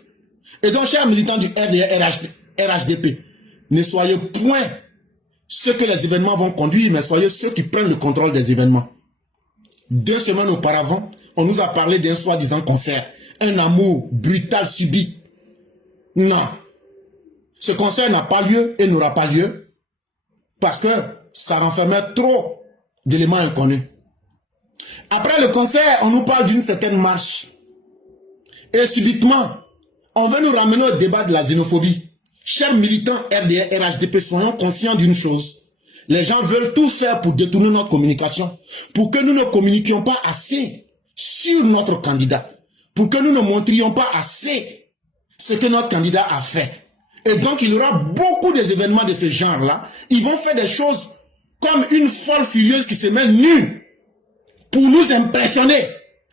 Et donc, chers militants du RHDP, ne soyez point ceux que les événements vont conduire, mais soyez ceux qui prennent le contrôle des événements. 2 semaines auparavant, on nous a parlé d'un soi-disant concert. Un amour brutal subit. Non. Ce concert n'a pas lieu et n'aura pas lieu parce que ça renfermait trop d'éléments inconnus. Après le concert, on nous parle d'une certaine marche. Et subitement, on veut nous ramener au débat de la xénophobie. Chers militants RHDP, soyons conscients d'une chose. Les gens veulent tout faire pour détourner notre communication, pour que nous ne communiquions pas assez sur notre candidat, pour que nous ne montrions pas assez ce que notre candidat a fait. Et donc, il y aura beaucoup d'événements de ce genre-là. Ils vont faire des choses comme une folle furieuse qui se met nue pour nous impressionner.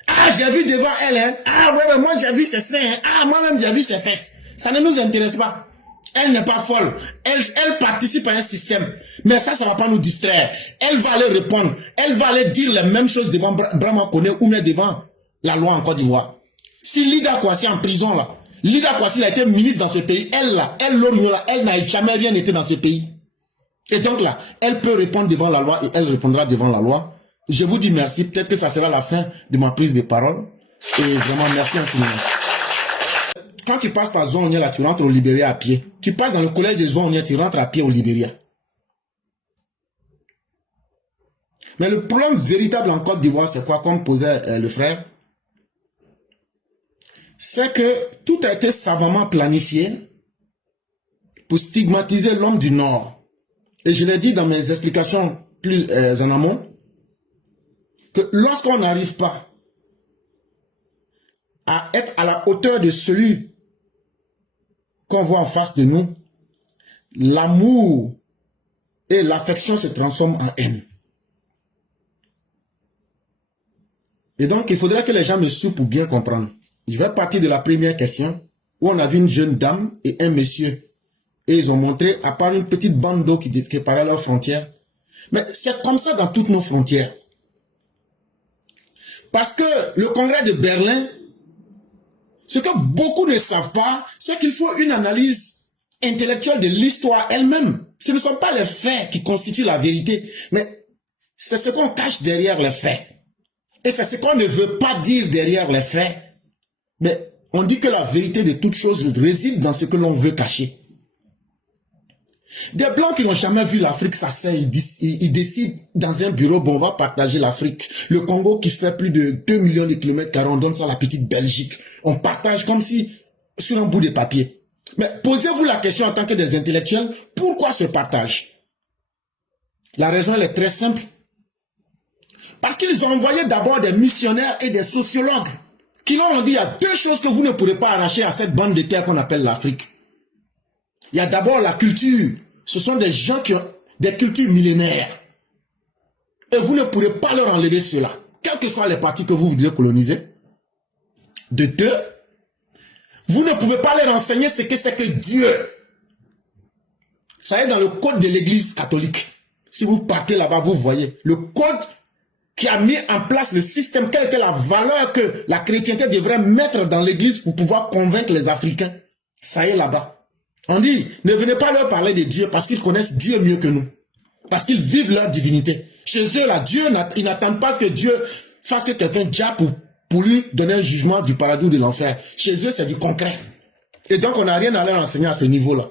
Ah, j'ai vu devant elle, hein. Ah, ouais, moi j'ai vu ses seins, hein. Ah, moi-même j'ai vu ses fesses. Ça ne nous intéresse pas. Elle n'est pas folle. Elle participe à un système. Mais ça va pas nous distraire. Elle va aller répondre. Elle va aller dire les mêmes choses devant Brahma Koné ou même devant la loi en Côte d'Ivoire. Si Lida Kouassi est en prison là, Lida Kouassi a été ministre dans ce pays, elle n'a jamais rien été dans ce pays. Et donc là, elle peut répondre devant la loi et elle répondra devant la loi. Je vous dis merci. Peut-être que ça sera la fin de ma prise de parole. Et vraiment, merci infiniment. Quand tu passes par Zone là, tu rentres au Libéria à pied. Tu passes dans le collège de Zone, tu rentres à pied au Libéria. Mais le problème véritable en Côte d'Ivoire, c'est quoi, comme posait le frère? C'est que tout a été savamment planifié pour stigmatiser l'homme du Nord. Et je l'ai dit dans mes explications plus en amont, que lorsqu'on n'arrive pas à être à la hauteur de celui qu'on voit en face de nous, l'amour et l'affection se transforment en haine. Et donc, il faudrait que les gens me suivent pour bien comprendre. Je vais partir de la première question, où on a vu une jeune dame et un monsieur. Et ils ont montré, à part une petite bande d'eau qui séparait leurs frontières. Mais c'est comme ça dans toutes nos frontières. Parce que le congrès de Berlin, ce que beaucoup ne savent pas, c'est qu'il faut une analyse intellectuelle de l'histoire elle-même. Ce ne sont pas les faits qui constituent la vérité, mais c'est ce qu'on cache derrière les faits. Et c'est ce qu'on ne veut pas dire derrière les faits. Mais on dit que la vérité de toute chose réside dans ce que l'on veut cacher. Des Blancs qui n'ont jamais vu l'Afrique s'asseyent, ils décident dans un bureau, bon, on va partager l'Afrique. Le Congo qui fait plus de 2 millions de kilomètres carrés, on donne ça à la petite Belgique. On partage comme si sur un bout de papier. Mais posez-vous la question en tant que des intellectuels, pourquoi ce partage? La raison elle est très simple. Parce qu'ils ont envoyé d'abord des missionnaires et des sociologues qui leur ont dit, il y a deux choses que vous ne pourrez pas arracher à cette bande de terre qu'on appelle l'Afrique. Il y a d'abord la culture. Ce sont des gens qui ont des cultures millénaires. Et vous ne pourrez pas leur enlever cela, quels que soient les partis que vous voudrez coloniser. De deux, vous ne pouvez pas leur enseigner ce que c'est que Dieu. Ça est dans le code de l'église catholique. Si vous partez là-bas, vous voyez le code qui a mis en place le système, quelle était la valeur que la chrétienté devrait mettre dans l'église pour pouvoir convaincre les Africains. Ça est là-bas. On dit, ne venez pas leur parler de Dieu parce qu'ils connaissent Dieu mieux que nous. Parce qu'ils vivent leur divinité. Chez eux, là, Dieu, ils n'attendent pas que Dieu fasse que quelqu'un diable pour lui donner un jugement du paradis ou de l'enfer. Chez eux, c'est du concret. Et donc, on n'a rien à leur enseigner à ce niveau-là.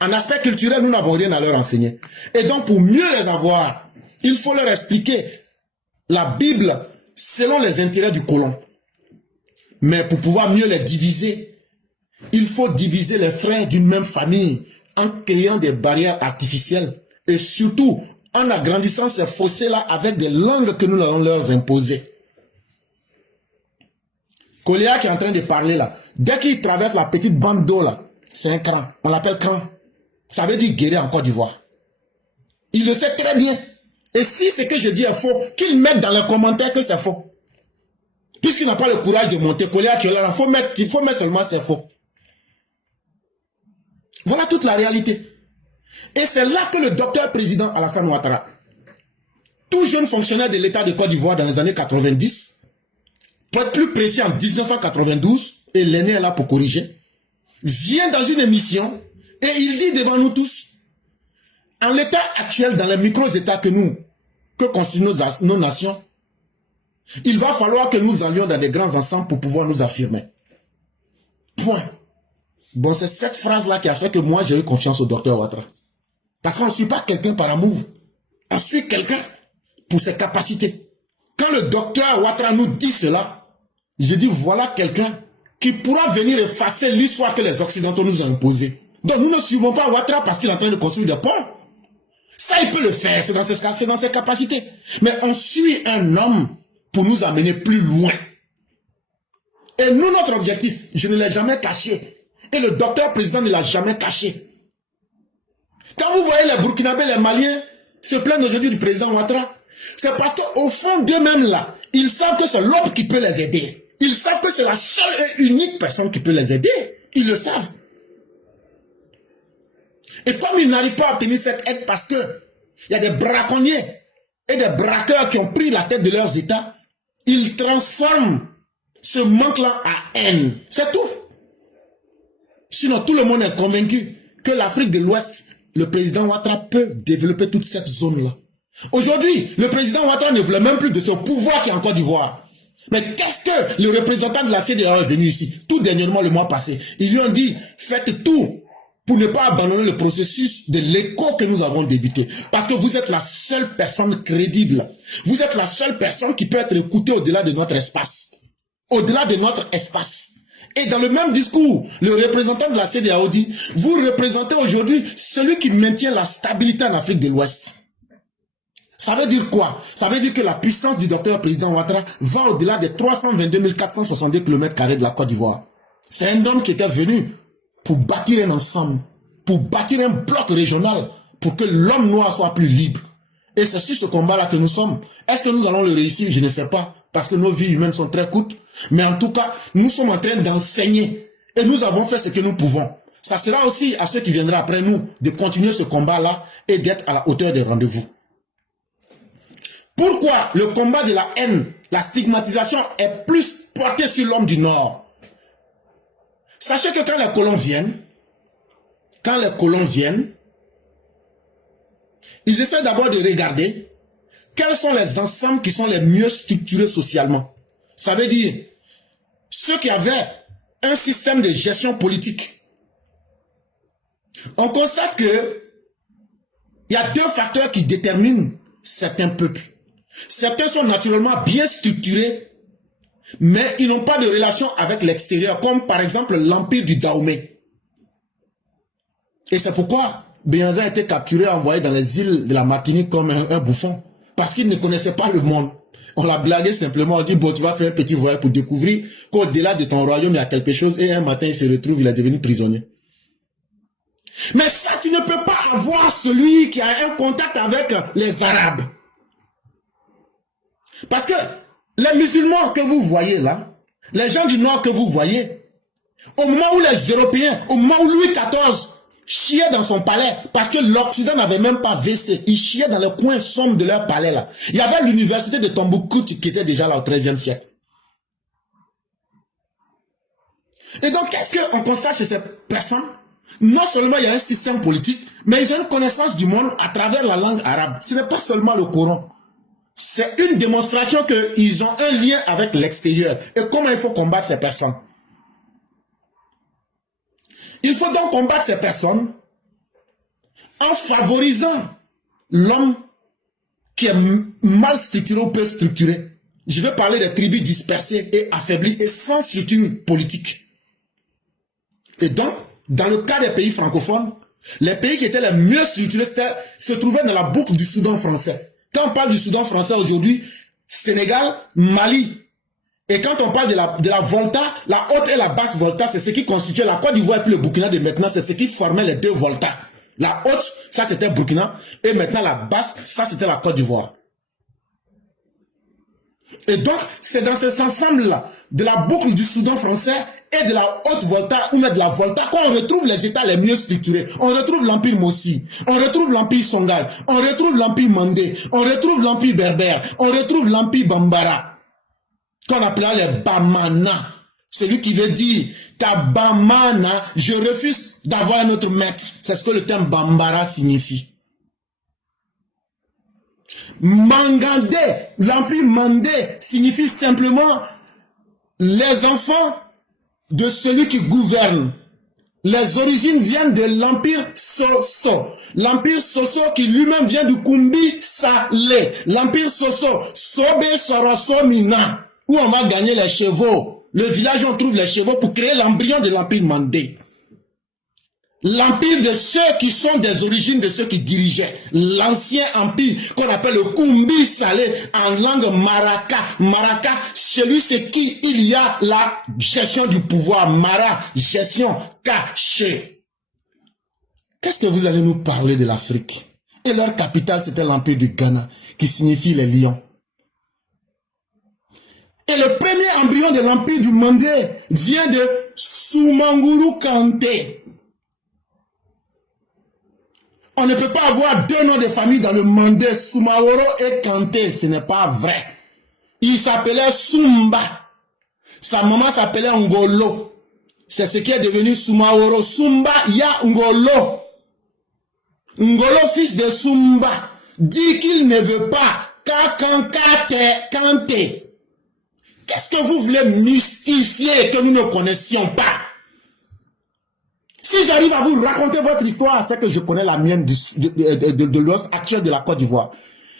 En aspect culturel, nous n'avons rien à leur enseigner. Et donc, pour mieux les avoir, il faut leur expliquer la Bible selon les intérêts du colon. Mais pour pouvoir mieux les diviser, il faut diviser les frères d'une même famille en créant des barrières artificielles et surtout en agrandissant ces fossés-là avec des langues que nous allons leur imposer. Kolia qui est en train de parler là, dès qu'il traverse la petite bande d'eau là, c'est un cran. On l'appelle cran. Ça veut dire guérir en Côte d'Ivoire. Il le sait très bien. Et si ce que je dis est faux, qu'il mette dans les commentaires que c'est faux. Puisqu'il n'a pas le courage de monter, Kolia qui est là, il faut mettre seulement c'est faux. Voilà toute la réalité. Et c'est là que le docteur président Alassane Ouattara, tout jeune fonctionnaire de l'État de Côte d'Ivoire dans les années 90, pour être plus précis en 1992, et l'aîné est là pour corriger, vient dans une émission et il dit devant nous tous, en l'état actuel, dans les micro-états que constituent nos nations, il va falloir que nous allions dans des grands ensembles pour pouvoir nous affirmer. Point. Bon, c'est cette phrase-là qui a fait que moi, j'ai eu confiance au docteur Ouattara. Parce qu'on ne suit pas quelqu'un par amour. On suit quelqu'un pour ses capacités. Quand le docteur Ouattara nous dit cela, je dis, voilà quelqu'un qui pourra venir effacer l'histoire que les Occidentaux nous ont imposée. Donc, nous ne suivons pas Ouattara parce qu'il est en train de construire des ponts. Ça, il peut le faire, c'est dans ses capacités. Mais on suit un homme pour nous amener plus loin. Et nous, notre objectif, je ne l'ai jamais caché. Et le docteur président ne l'a jamais caché. Quand vous voyez les Burkinabés, les Maliens se plaignent aujourd'hui du président Ouattara, c'est parce qu'au fond d'eux-mêmes là, ils savent que c'est l'homme qui peut les aider. Ils savent que c'est la seule et unique personne qui peut les aider. Ils le savent. Et comme ils n'arrivent pas à obtenir cette aide parce que il y a des braconniers et des braqueurs qui ont pris la tête de leurs États, ils transforment ce manque-là à haine. C'est tout. Sinon, tout le monde est convaincu que l'Afrique de l'Ouest, le président Ouattara peut développer toute cette zone-là. Aujourd'hui, le président Ouattara ne voulait même plus de ce pouvoir qui est en Côte d'Ivoire. Mais qu'est-ce que le représentant de la CEDEAO est venu ici, tout dernièrement le mois passé? Ils lui ont dit, faites tout pour ne pas abandonner le processus de l'écho que nous avons débuté. Parce que vous êtes la seule personne crédible. Vous êtes la seule personne qui peut être écoutée au-delà de notre espace. Au-delà de notre espace. Et dans le même discours, le représentant de la CEDEAO dit, vous représentez aujourd'hui celui qui maintient la stabilité en Afrique de l'Ouest. Ça veut dire quoi? Ça veut dire que la puissance du docteur président Ouattara va au-delà des 322 462 km² de la Côte d'Ivoire. C'est un homme qui était venu pour bâtir un ensemble, pour bâtir un bloc régional, pour que l'homme noir soit plus libre. Et c'est sur ce combat-là que nous sommes. Est-ce que nous allons le réussir? Je ne sais pas. Parce que nos vies humaines sont très courtes. Mais en tout cas, nous sommes en train d'enseigner. Et nous avons fait ce que nous pouvons. Ça sera aussi à ceux qui viendront après nous de continuer ce combat-là et d'être à la hauteur des rendez-vous. Pourquoi le combat de la haine, la stigmatisation est plus porté sur l'homme du Nord? Sachez que quand les colons viennent, ils essaient d'abord de regarder quels sont les ensembles qui sont les mieux structurés socialement. Ça veut dire, ceux qui avaient un système de gestion politique. On constate que il y a deux facteurs qui déterminent certains peuples. Certains sont naturellement bien structurés, mais ils n'ont pas de relation avec l'extérieur, comme par exemple l'empire du Dahomey. Et c'est pourquoi Béhanzin a été capturé et envoyé dans les îles de la Martinique comme un bouffon. Parce qu'il ne connaissait pas le monde. On l'a blagué simplement, on dit, bon, tu vas faire un petit voyage pour découvrir qu'au-delà de ton royaume, il y a quelque chose. Et un matin, il se retrouve, il est devenu prisonnier. Mais ça, tu ne peux pas avoir celui qui a un contact avec les Arabes. Parce que les musulmans que vous voyez là, les gens du Nord que vous voyez, au moment où les Européens, au moment où Louis XIV chiaient dans son palais, parce que l'Occident n'avait même pas WC, ils chiaient dans le coin sombre de leur palais là. Il y avait l'université de Tombouctou qui était déjà là au XIIIe siècle. Et donc, qu'est-ce qu'on constate chez ces personnes? Non seulement il y a un système politique, mais ils ont une connaissance du monde à travers la langue arabe. Ce n'est pas seulement le Coran. C'est une démonstration qu'ils ont un lien avec l'extérieur. Et comment il faut combattre ces personnes? Il faut donc combattre ces personnes en favorisant l'homme qui est mal structuré ou peu structuré. Je vais parler des tribus dispersées et affaiblies et sans structure politique. Et donc, dans le cas des pays francophones, les pays qui étaient les mieux structurés se trouvaient dans la boucle du Soudan français. Quand on parle du Soudan français aujourd'hui, Sénégal, Mali. Et quand on parle de la Volta, la haute et la basse Volta, c'est ce qui constituait la Côte d'Ivoire et puis le Burkina de maintenant, c'est ce qui formait les deux Volta. La haute, ça c'était Burkina, et maintenant la basse, ça c'était la Côte d'Ivoire. Et donc, c'est dans cet ensemble-là, de la boucle du Soudan français et de la haute Volta, ou même de la Volta, qu'on retrouve les États les mieux structurés. On retrouve l'Empire Mossi, on retrouve l'Empire Songhai, on retrouve l'Empire Mandé, on retrouve l'Empire Berbère, on retrouve l'Empire Bambara, qu'on appelait les Bamana. Celui qui veut dire, ta Bamana, je refuse d'avoir un autre maître. C'est ce que le terme Bambara signifie. Mangandé, l'Empire Mandé signifie simplement les enfants de celui qui gouverne. Les origines viennent de l'Empire Soso. L'Empire Soso qui lui-même vient du Kumbi Salé. L'Empire Soso, Sobe Soroso Mina, où on va gagner les chevaux. Le village où on trouve les chevaux pour créer l'embryon de l'Empire Mandé. L'empire de ceux qui sont des origines de ceux qui dirigeaient. L'ancien empire qu'on appelle le Kumbi Salé en langue Maraka. Maraka, chez lui c'est qui il y a la gestion du pouvoir. Mara, gestion cachée. Qu'est-ce que vous allez nous parler de l'Afrique? Et leur capitale c'était l'empire du Ghana qui signifie les lions. Et le premier embryon de l'empire du Mandé vient de Soumanguru Kanté. On ne peut pas avoir deux noms de famille dans le Mandé, Soumaworo et Kanté. Ce n'est pas vrai. Il s'appelait Soumba. Sa maman s'appelait Ngolo. C'est ce qui est devenu Soumaworo. Soumba Ya Ngolo. Ngolo, fils de Soumba, dit qu'il ne veut pas Kanté. Qu'est-ce que vous voulez mystifier que nous ne connaissions pas? Si j'arrive à vous raconter votre histoire, c'est que je connais la mienne de l'os actuel de la Côte d'Ivoire.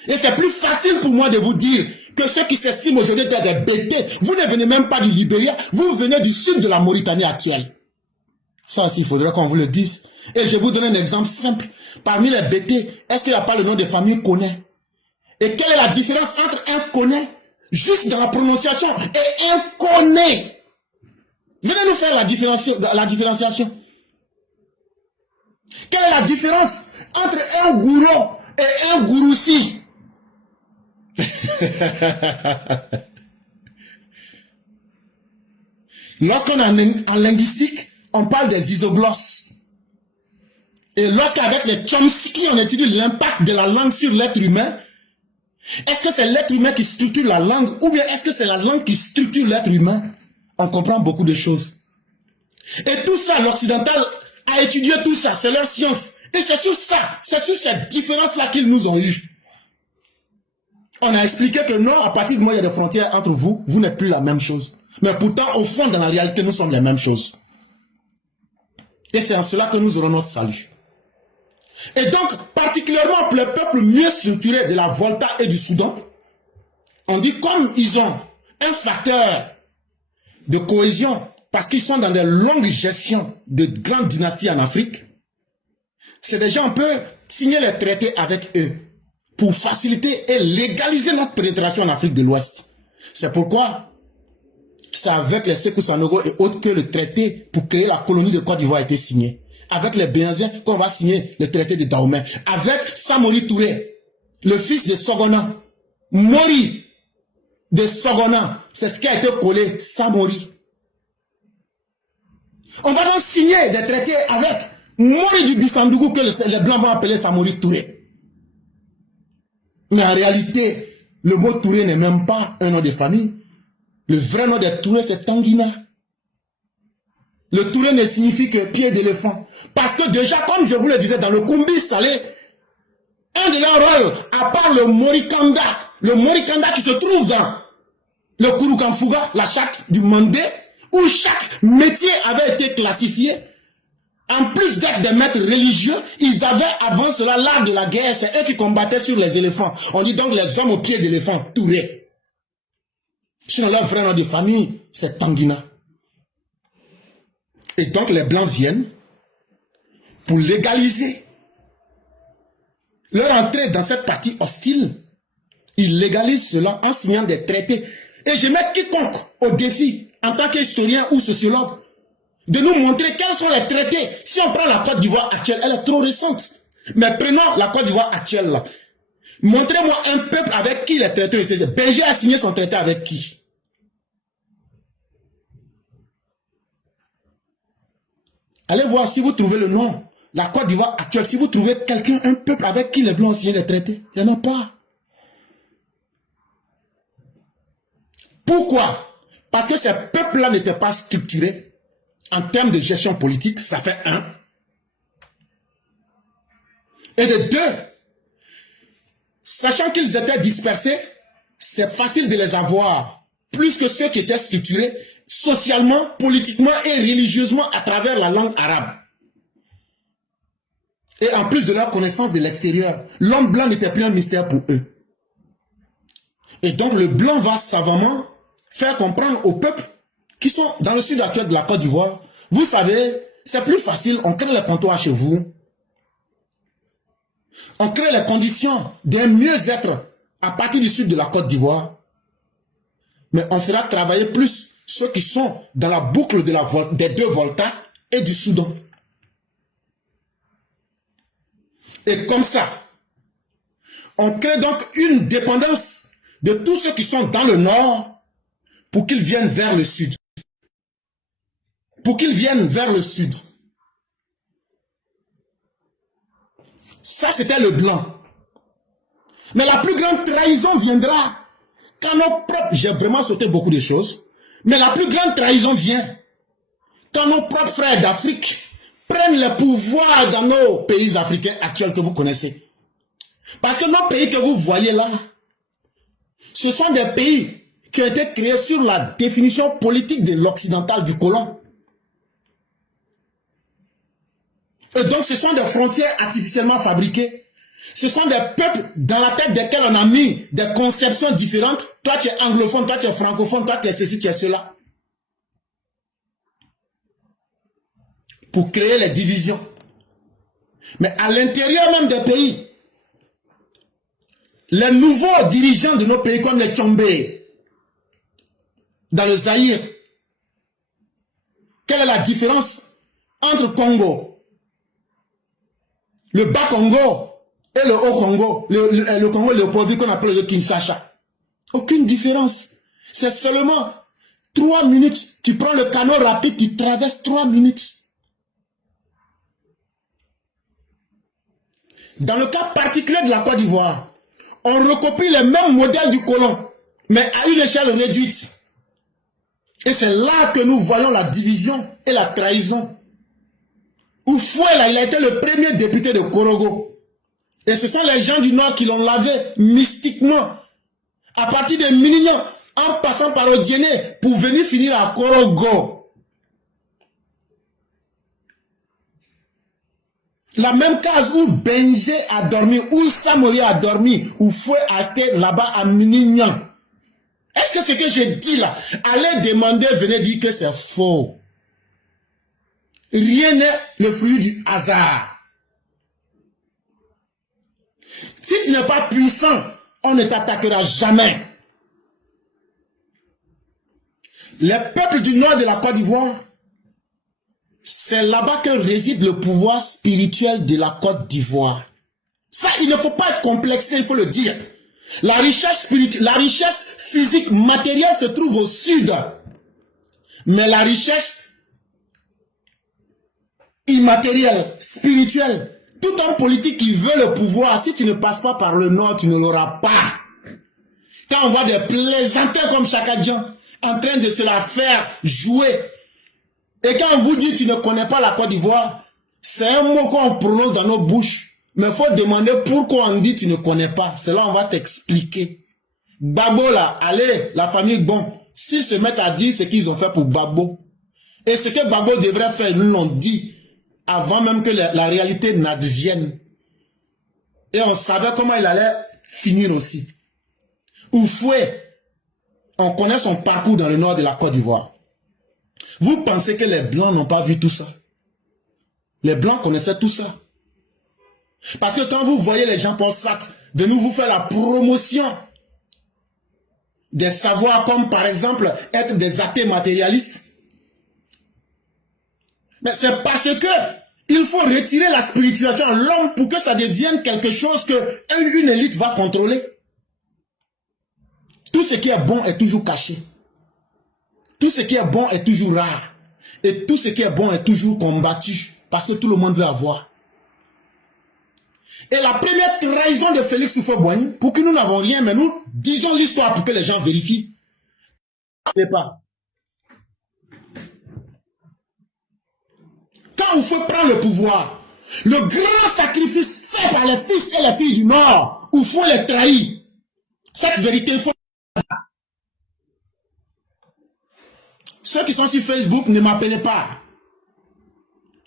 Et c'est plus facile pour moi de vous dire que ceux qui s'estiment aujourd'hui être des bêtés, vous ne venez même pas du Libéria, vous venez du sud de la Mauritanie actuelle. Ça aussi, il faudrait qu'on vous le dise. Et je vous donne un exemple simple. Parmi les bêtés, est-ce qu'il n'y a pas le nom de famille Koné? Et quelle est la différence entre un Koné, juste dans la prononciation, et un Koné? Venez nous faire la différenciation. Quelle est la différence entre un gourou et un gouroussi? Lorsqu'on est en linguistique, on parle des isoglosses. Et lorsqu'avec les Chomsky, on étudie l'impact de la langue sur l'être humain, est-ce que c'est l'être humain qui structure la langue ou bien est-ce que c'est la langue qui structure l'être humain? On comprend beaucoup de choses. Et tout ça, l'occidental a étudié tout ça, c'est leur science. Et c'est sur ça, c'est sur cette différence-là qu'ils nous ont eu. On a expliqué que non, à partir du moment où il y a des frontières entre vous, vous n'êtes plus la même chose. Mais pourtant, au fond, dans la réalité, nous sommes les mêmes choses. Et c'est en cela que nous aurons notre salut. Et donc, particulièrement pour les peuples mieux structurés de la Volta et du Soudan, on dit comme ils ont un facteur de cohésion, parce qu'ils sont dans des longues gestions de grandes dynasties en Afrique, c'est déjà on peut signer les traités avec eux pour faciliter et légaliser notre pénétration en Afrique de l'Ouest. C'est pourquoi c'est avec les Sékou Sanogo et autres que le traité pour créer la colonie de Côte d'Ivoire a été signé. Avec les Béninziens qu'on va signer le traité de Dahomey. Avec Samori Touré, le fils de Sogona, Mori de Sogona, c'est ce qui a été collé, Samori. On va donc signer des traités avec Mori du Bissandougou que les Blancs vont appeler Samori Touré. Mais en réalité, le mot Touré n'est même pas un nom de famille. Le vrai nom de Touré, c'est Tanguina. Le Touré ne signifie que pied d'éléphant. Parce que déjà, comme je vous le disais, dans le Kumbi Salé, un de leurs rôles, à part le Morikanda qui se trouve dans le Kurukanfuga, la charte du Mandé, où chaque métier avait été classifié, en plus d'être des maîtres religieux, ils avaient avant cela l'art de la guerre, c'est eux qui combattaient sur les éléphants. On dit donc les hommes au pied d'éléphant, Touré. Sur leur vrai nom de famille, c'est Tanguina. Et donc les Blancs viennent pour légaliser leur entrée dans cette partie hostile. Ils légalisent cela en signant des traités. Et je mets quiconque au défi, en tant qu'historien ou sociologue, de nous montrer quels sont les traités. Si on prend la Côte d'Ivoire actuelle, elle est trop récente. Mais prenons la Côte d'Ivoire actuelle là. Montrez-moi un peuple avec qui les traités sont. Béger a signé son traité avec qui? Allez voir si vous trouvez le nom. La Côte d'Ivoire actuelle, si vous trouvez quelqu'un, un peuple avec qui les Blancs ont signé les traités, il n'y en a pas. Pourquoi? Parce que ces peuples-là n'étaient pas structurés en termes de gestion politique, ça fait un. Et de deux, sachant qu'ils étaient dispersés, c'est facile de les avoir, plus que ceux qui étaient structurés socialement, politiquement et religieusement à travers la langue arabe. Et en plus de leur connaissance de l'extérieur, l'homme blanc n'était plus un mystère pour eux. Et donc le blanc va savamment faire comprendre aux peuples qui sont dans le sud actuel de la Côte d'Ivoire, vous savez, c'est plus facile, on crée les comptoirs chez vous. On crée les conditions d'un mieux-être à partir du sud de la Côte d'Ivoire. Mais on fera travailler plus ceux qui sont dans la boucle de des deux Volta et du Soudan. Et comme ça, on crée donc une dépendance de tous ceux qui sont dans le nord pour qu'ils viennent vers le sud. Pour qu'ils viennent vers le sud. Ça, c'était le blanc. Mais la plus grande trahison viendra quand nos propres... J'ai vraiment sauté beaucoup de choses. Mais la plus grande trahison vient quand nos propres frères d'Afrique prennent le pouvoir dans nos pays africains actuels que vous connaissez. Parce que nos pays que vous voyez là, ce sont des pays qui ont été créés sur la définition politique de l'occidental du colon. Et donc ce sont des frontières artificiellement fabriquées. Ce sont des peuples dans la tête desquels on a mis des conceptions différentes. Toi, tu es anglophone, toi, tu es francophone, toi, tu es ceci, tu es cela. Pour créer les divisions. Mais à l'intérieur même des pays, les nouveaux dirigeants de nos pays comme les Tchombe, dans le Zaïre, quelle est la différence entre Congo, le bas Congo et le haut Congo, le Congo Léopoldville qu'on appelle le Kinshasa? Aucune différence. C'est seulement 3 minutes. Tu prends le canot rapide, tu traverses 3 minutes. Dans le cas particulier de la Côte d'Ivoire, on recopie les mêmes modèles du colon, mais à une échelle réduite. Et c'est là que nous voyons la division et la trahison. Oufoué, là, il a été le premier député de Korogo. Et ce sont les gens du Nord qui l'ont lavé mystiquement. À partir de Minignan, en passant par Odiéné, pour venir finir à Korogo. La même case où Benjé a dormi, où Samori a dormi, où Foué a été là-bas à Minignan. Est-ce que ce que je dis là, allez demander, venez dire que c'est faux. Rien n'est le fruit du hasard. Si tu n'es pas puissant, on ne t'attaquera jamais. Les peuples du nord de la Côte d'Ivoire, c'est là-bas que réside le pouvoir spirituel de la Côte d'Ivoire. Ça, il ne faut pas être complexé, il faut le dire. La richesse spirituelle, la richesse physique, matérielle se trouve au sud. Mais la richesse immatérielle, spirituelle, tout homme politique qui veut le pouvoir, si tu ne passes pas par le nord, tu ne l'auras pas. Quand on voit des plaisantins comme Chakadjan en train de se la faire jouer, et quand on vous dit tu ne connais pas la Côte d'Ivoire, c'est un mot qu'on prononce dans nos bouches. Mais il faut demander pourquoi on dit tu ne connais pas. C'est là on va t'expliquer. Babo là, allez, la famille Bon, s'ils se mettent à dire ce qu'ils ont fait pour Babo, et ce que Babo devrait faire, ils nous l'ont dit avant même que la réalité n'advienne. Et on savait comment il allait finir aussi. Oufoué, on connaît son parcours dans le nord de la Côte d'Ivoire. Vous pensez que les Blancs n'ont pas vu tout ça? Les Blancs connaissaient tout ça. Parce que quand vous voyez les Jean-Paul Sartre venir vous faire la promotion des savoirs comme par exemple être des athées matérialistes, mais c'est parce que il faut retirer la spiritualité de l'homme pour que ça devienne quelque chose que une élite va contrôler. Tout ce qui est bon est toujours caché. Tout ce qui est bon est toujours rare. Et tout ce qui est bon est toujours combattu. Parce que tout le monde veut avoir. Et la première trahison de Félix Houphouët-Boigny, pour que nous n'avons rien, mais nous disons l'histoire pour que les gens vérifient. Pas. Quand Houphouët prend le pouvoir, le grand sacrifice fait par les fils et les filles du Nord, Houphouët les trahit. Cette vérité, il faut... Ceux qui sont sur Facebook, ne m'appelez pas.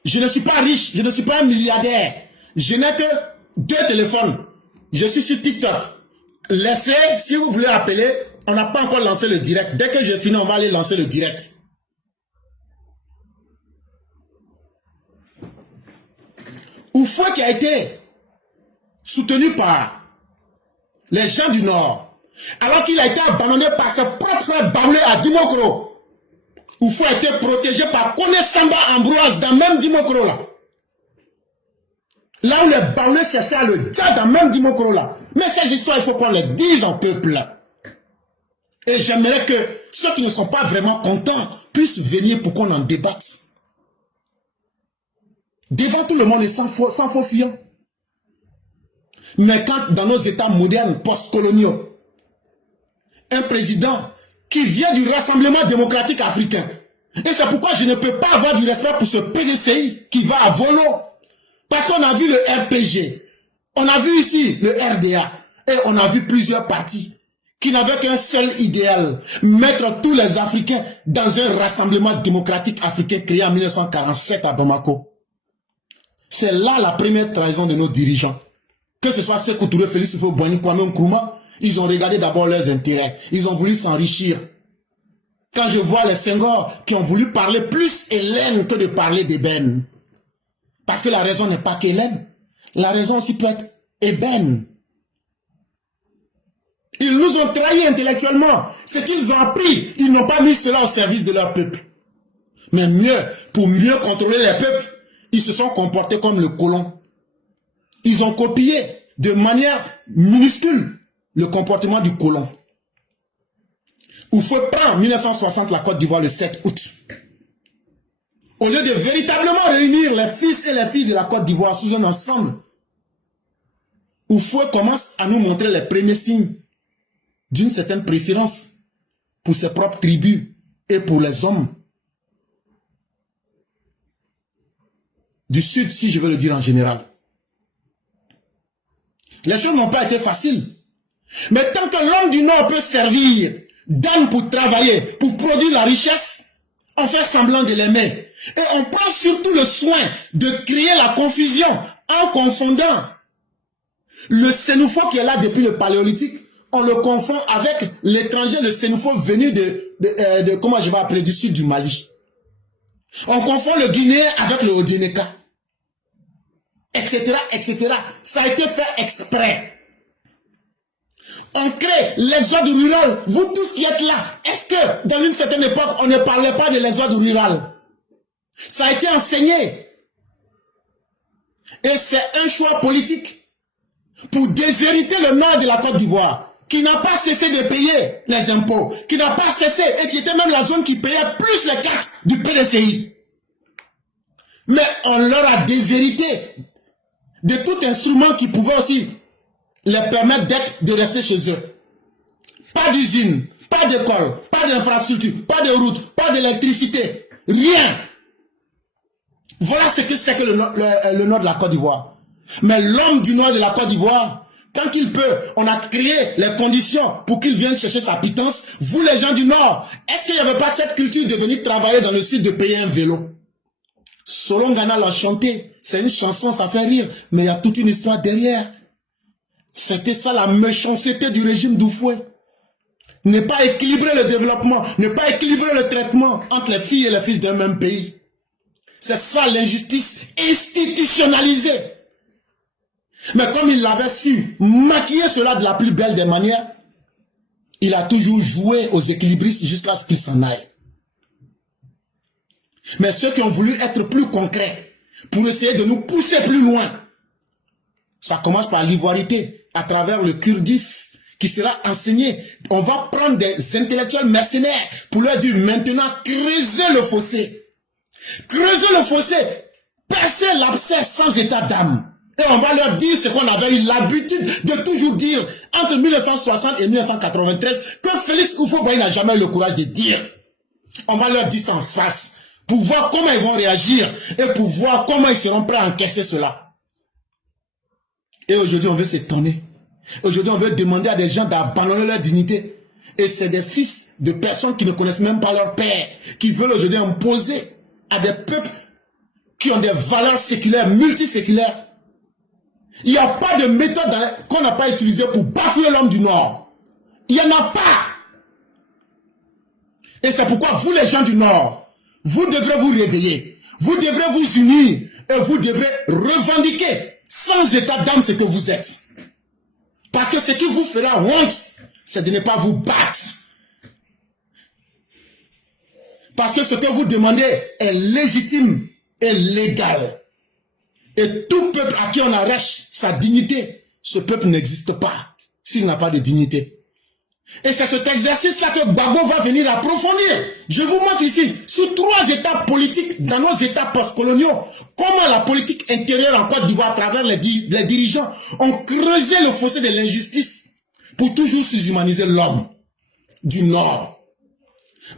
Je ne suis pas riche, je ne suis pas un milliardaire. Je n'ai que 2 téléphones. Je suis sur TikTok. Laissez, si vous voulez appeler, on n'a pas encore lancé le direct. Dès que je finis, on va aller lancer le direct. Houphouët qui a été soutenu par les gens du Nord, alors qu'il a été abandonné par ses propres baoulés à Dimokro. Houphouët a été protégé par Kone Samba Ambroise dans même Dimokro là. Là où les baoulés cherchaient à le dire dans même Dimokro là. Mais ces histoires, il faut qu'on les dise en peuple. Et j'aimerais que ceux qui ne sont pas vraiment contents puissent venir pour qu'on en débatte. Devant tout le monde et sans faux fiant. Mais quand dans nos états modernes, post-coloniaux, un président qui vient du Rassemblement démocratique africain, et c'est pourquoi je ne peux pas avoir du respect pour ce PDCI qui va à volo, parce qu'on a vu le RPG, on a vu ici le RDA, et on a vu plusieurs partis qui n'avaient qu'un seul idéal, mettre tous les Africains dans un Rassemblement démocratique africain créé en 1947 à Bamako. C'est là la première trahison de nos dirigeants. que ce soit Sékou Touré, Félix Houphouët-Boigny, Kwame Nkrumah, ils ont regardé d'abord leurs intérêts. Ils ont voulu s'enrichir. Quand je vois les Senghor qui ont voulu parler plus Hélène que de parler d'ébène. Parce que la raison n'est pas qu'Hélène. La raison aussi peut être ébène. Ils nous ont trahis intellectuellement. Ce qu'ils ont appris, ils n'ont pas mis cela au service de leur peuple. Mais mieux, pour mieux contrôler les peuples, ils se sont comportés comme le colon. Ils ont copié de manière minuscule le comportement du colon. Houphouët prend en 1960 la Côte d'Ivoire le 7 août. Au lieu de véritablement réunir les fils et les filles de la Côte d'Ivoire sous un ensemble, Houphouët commence à nous montrer les premiers signes d'une certaine préférence pour ses propres tribus et pour les hommes du Sud, si je veux le dire en général. Les choses n'ont pas été faciles. Mais tant que l'homme du Nord peut servir d'âme pour travailler, pour produire la richesse, on fait semblant de l'aimer. Et on prend surtout le soin de créer la confusion en confondant le sénoufo qui est là depuis le Paléolithique. On le confond avec l'étranger, le sénoufo venu de comment je vais appeler, du sud du Mali. On confond le Guinéen avec le Odineka. Etc., etc. Ça a été fait exprès. On crée l'exode rural. Vous tous qui êtes là, est-ce que dans une certaine époque, on ne parlait pas de l'exode rural? Ça a été enseigné. Et c'est un choix politique pour déshériter le nord de la Côte d'Ivoire, qui n'a pas cessé de payer les impôts, qui n'a pas cessé, et qui était même la zone qui payait plus les cartes du PDCI. Mais on leur a déshérité de tout instrument qui pouvait aussi les permettre de rester chez eux. Pas d'usine, pas d'école, pas d'infrastructure, pas de route, pas d'électricité, rien. Voilà ce que c'est que le nord de la Côte d'Ivoire. Mais l'homme du nord de la Côte d'Ivoire, quand il peut, on a créé les conditions pour qu'il vienne chercher sa pitance. Vous les gens du nord, est-ce qu'il n'y avait pas cette culture de venir travailler dans le sud, de payer un vélo? Solon Gana l'a chanté, c'est une chanson, ça fait rire, mais il y a toute une histoire derrière. C'était ça la méchanceté du régime d'Houphouët. Ne pas équilibrer le développement, ne pas équilibrer le traitement entre les filles et les fils d'un même pays. C'est ça l'injustice institutionnalisée. Mais comme il avait su maquiller cela de la plus belle des manières, il a toujours joué aux équilibristes jusqu'à ce qu'il s'en aille. Mais ceux qui ont voulu être plus concrets, pour essayer de nous pousser plus loin, ça commence par l'ivoirité, à travers le kurdif, qui sera enseigné. On va prendre des intellectuels mercenaires pour leur dire maintenant, creusez le fossé. Creusez le fossé, percez l'abcès sans état d'âme. Et on va leur dire ce qu'on avait eu l'habitude de toujours dire entre 1960 et 1993, que Félix Houphouët-Boigny n'a jamais eu le courage de dire. On va leur dire ça en face, pour voir comment ils vont réagir et pour voir comment ils seront prêts à encaisser cela. Et aujourd'hui, on veut s'étonner. Aujourd'hui, on veut demander à des gens d'abandonner leur dignité. Et c'est des fils de personnes qui ne connaissent même pas leur père, qui veulent aujourd'hui imposer à des peuples qui ont des valeurs séculaires, multiséculaires. Il n'y a pas de méthode qu'on n'a pas utilisée pour bafouer l'homme du Nord. Il n'y en a pas. Et c'est pourquoi vous, les gens du Nord, vous devrez vous réveiller. Vous devrez vous unir. Et vous devrez revendiquer sans état d'âme ce que vous êtes. Parce que ce qui vous fera honte, c'est de ne pas vous battre. Parce que ce que vous demandez est légitime et légal. Et tout peuple à qui on arrache sa dignité, ce peuple n'existe pas s'il n'a pas de dignité. Et c'est cet exercice-là que Gbagbo va venir approfondir. Je vous montre ici, sur 3 étapes politiques dans nos états postcoloniaux, comment la politique intérieure en Côte d'Ivoire à travers les dirigeants ont creusé le fossé de l'injustice pour toujours sous-humaniser l'homme du Nord.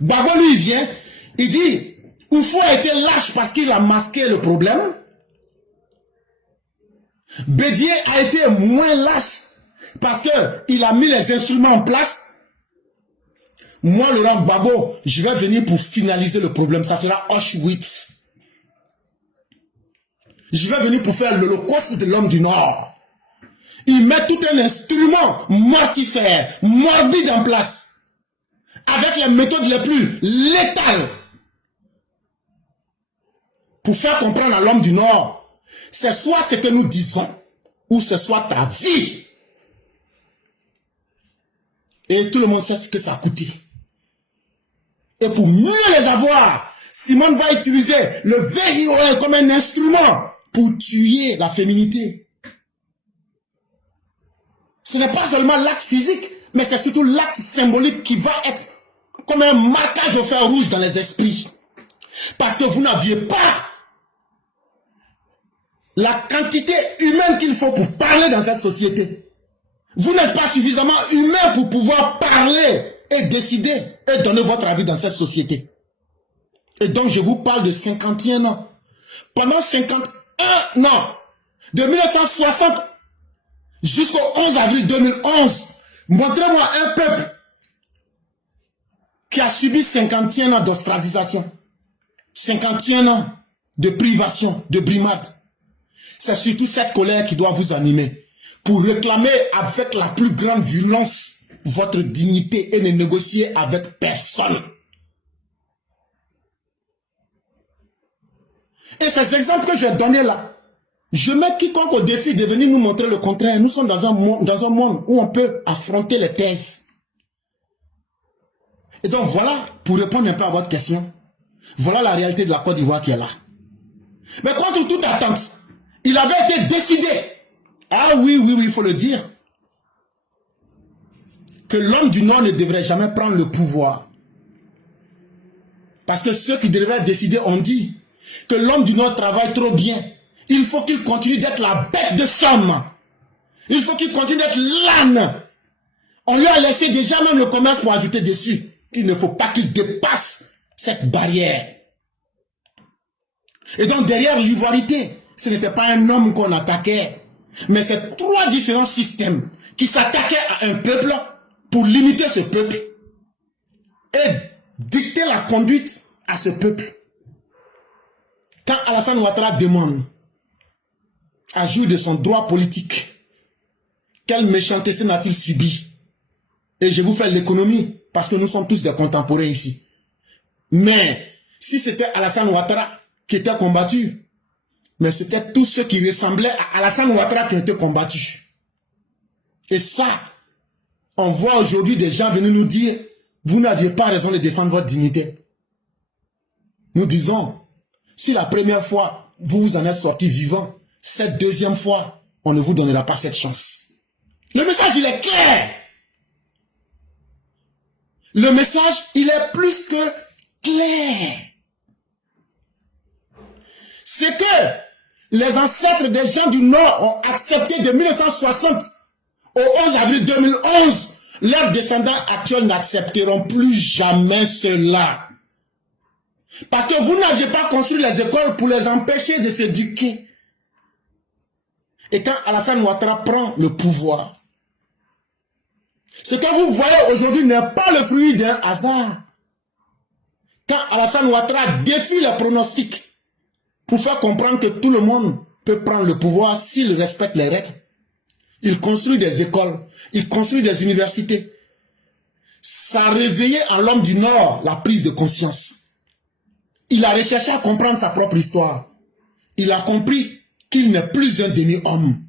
Gbagbo lui vient, il dit, Oufou a été lâche parce qu'il a masqué le problème. Bédié a été moins lâche parce qu'il a mis les instruments en place. Moi, Laurent Gbagbo, je vais venir pour finaliser le problème. Ça sera Auschwitz. Je vais venir pour faire l'holocauste de l'homme du Nord. Ils mettent tout un instrument mortifère, morbide en place, avec les méthodes les plus létales, pour faire comprendre à l'homme du Nord, c'est soit ce que nous disons, ou ce soit ta vie. Et tout le monde sait ce que ça a coûté. Et pour mieux les avoir, Simone va utiliser le VIOL comme un instrument pour tuer la féminité. Ce n'est pas seulement l'acte physique, mais c'est surtout l'acte symbolique qui va être comme un marquage au fer rouge dans les esprits. Parce que vous n'aviez pas la quantité humaine qu'il faut pour parler dans cette société. Vous n'êtes pas suffisamment humain pour pouvoir parler et décider et donner votre avis dans cette société. Et donc je vous parle de 51 ans. Pendant 51 ans, de 1960 jusqu'au 11 avril 2011, montrez-moi un peuple qui a subi 51 ans d'ostracisation, 51 ans de privation, de brimade. C'est surtout cette colère qui doit vous animer pour réclamer avec la plus grande violence votre dignité et ne négocier avec personne. Et ces exemples que je vais donner là, je mets quiconque au défi de venir nous montrer le contraire. Nous sommes dans un monde où on peut affronter les thèses. Et donc voilà, pour répondre un peu à votre question, voilà la réalité de la Côte d'Ivoire qui est là. Mais contre toute attente, il avait été décidé, ah oui, il faut le dire, que l'homme du Nord ne devrait jamais prendre le pouvoir. Parce que ceux qui devraient décider ont dit que l'homme du Nord travaille trop bien. Il faut qu'il continue d'être la bête de somme. Il faut qu'il continue d'être l'âne. On lui a laissé déjà même le commerce pour ajouter dessus. Il ne faut pas qu'il dépasse cette barrière. Et donc derrière l'ivoirité, ce n'était pas un homme qu'on attaquait, mais c'est trois différents systèmes qui s'attaquaient à un peuple pour limiter ce peuple et dicter la conduite à ce peuple. Quand Alassane Ouattara demande à jouir de son droit politique, quelle méchanceté n'a-t-il subi? Et je vous fais l'économie, parce que nous sommes tous des contemporains ici. Mais si c'était Alassane Ouattara qui était combattu, mais c'était tous ceux qui ressemblaient à Alassane Ouattara qui ont été combattus. Et ça, on voit aujourd'hui des gens venir nous dire, vous n'aviez pas raison de défendre votre dignité. Nous disons, si la première fois, vous vous en êtes sorti vivant, cette deuxième fois, on ne vous donnera pas cette chance. Le message, il est clair. Le message, il est plus que clair. C'est que les ancêtres des gens du Nord ont accepté de 1960 au 11 avril 2011. Leurs descendants actuels n'accepteront plus jamais cela. Parce que vous n'aviez pas construit les écoles pour les empêcher de s'éduquer. Et quand Alassane Ouattara prend le pouvoir, ce que vous voyez aujourd'hui n'est pas le fruit d'un hasard. Quand Alassane Ouattara défie les pronostics pour faire comprendre que tout le monde peut prendre le pouvoir s'il respecte les règles, il construit des écoles, il construit des universités. Ça a réveillé en l'homme du Nord la prise de conscience. Il a recherché à comprendre sa propre histoire. Il a compris qu'il n'est plus un demi-homme.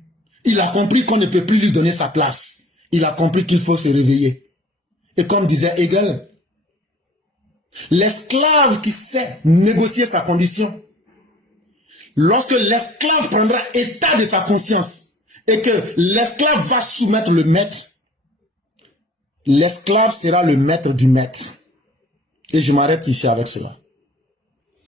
Il a compris qu'on ne peut plus lui donner sa place. Il a compris qu'il faut se réveiller. Et comme disait Hegel, l'esclave qui sait négocier sa condition, lorsque l'esclave prendra état de sa conscience et que l'esclave va soumettre le maître, l'esclave sera le maître du maître. Et je m'arrête ici avec cela.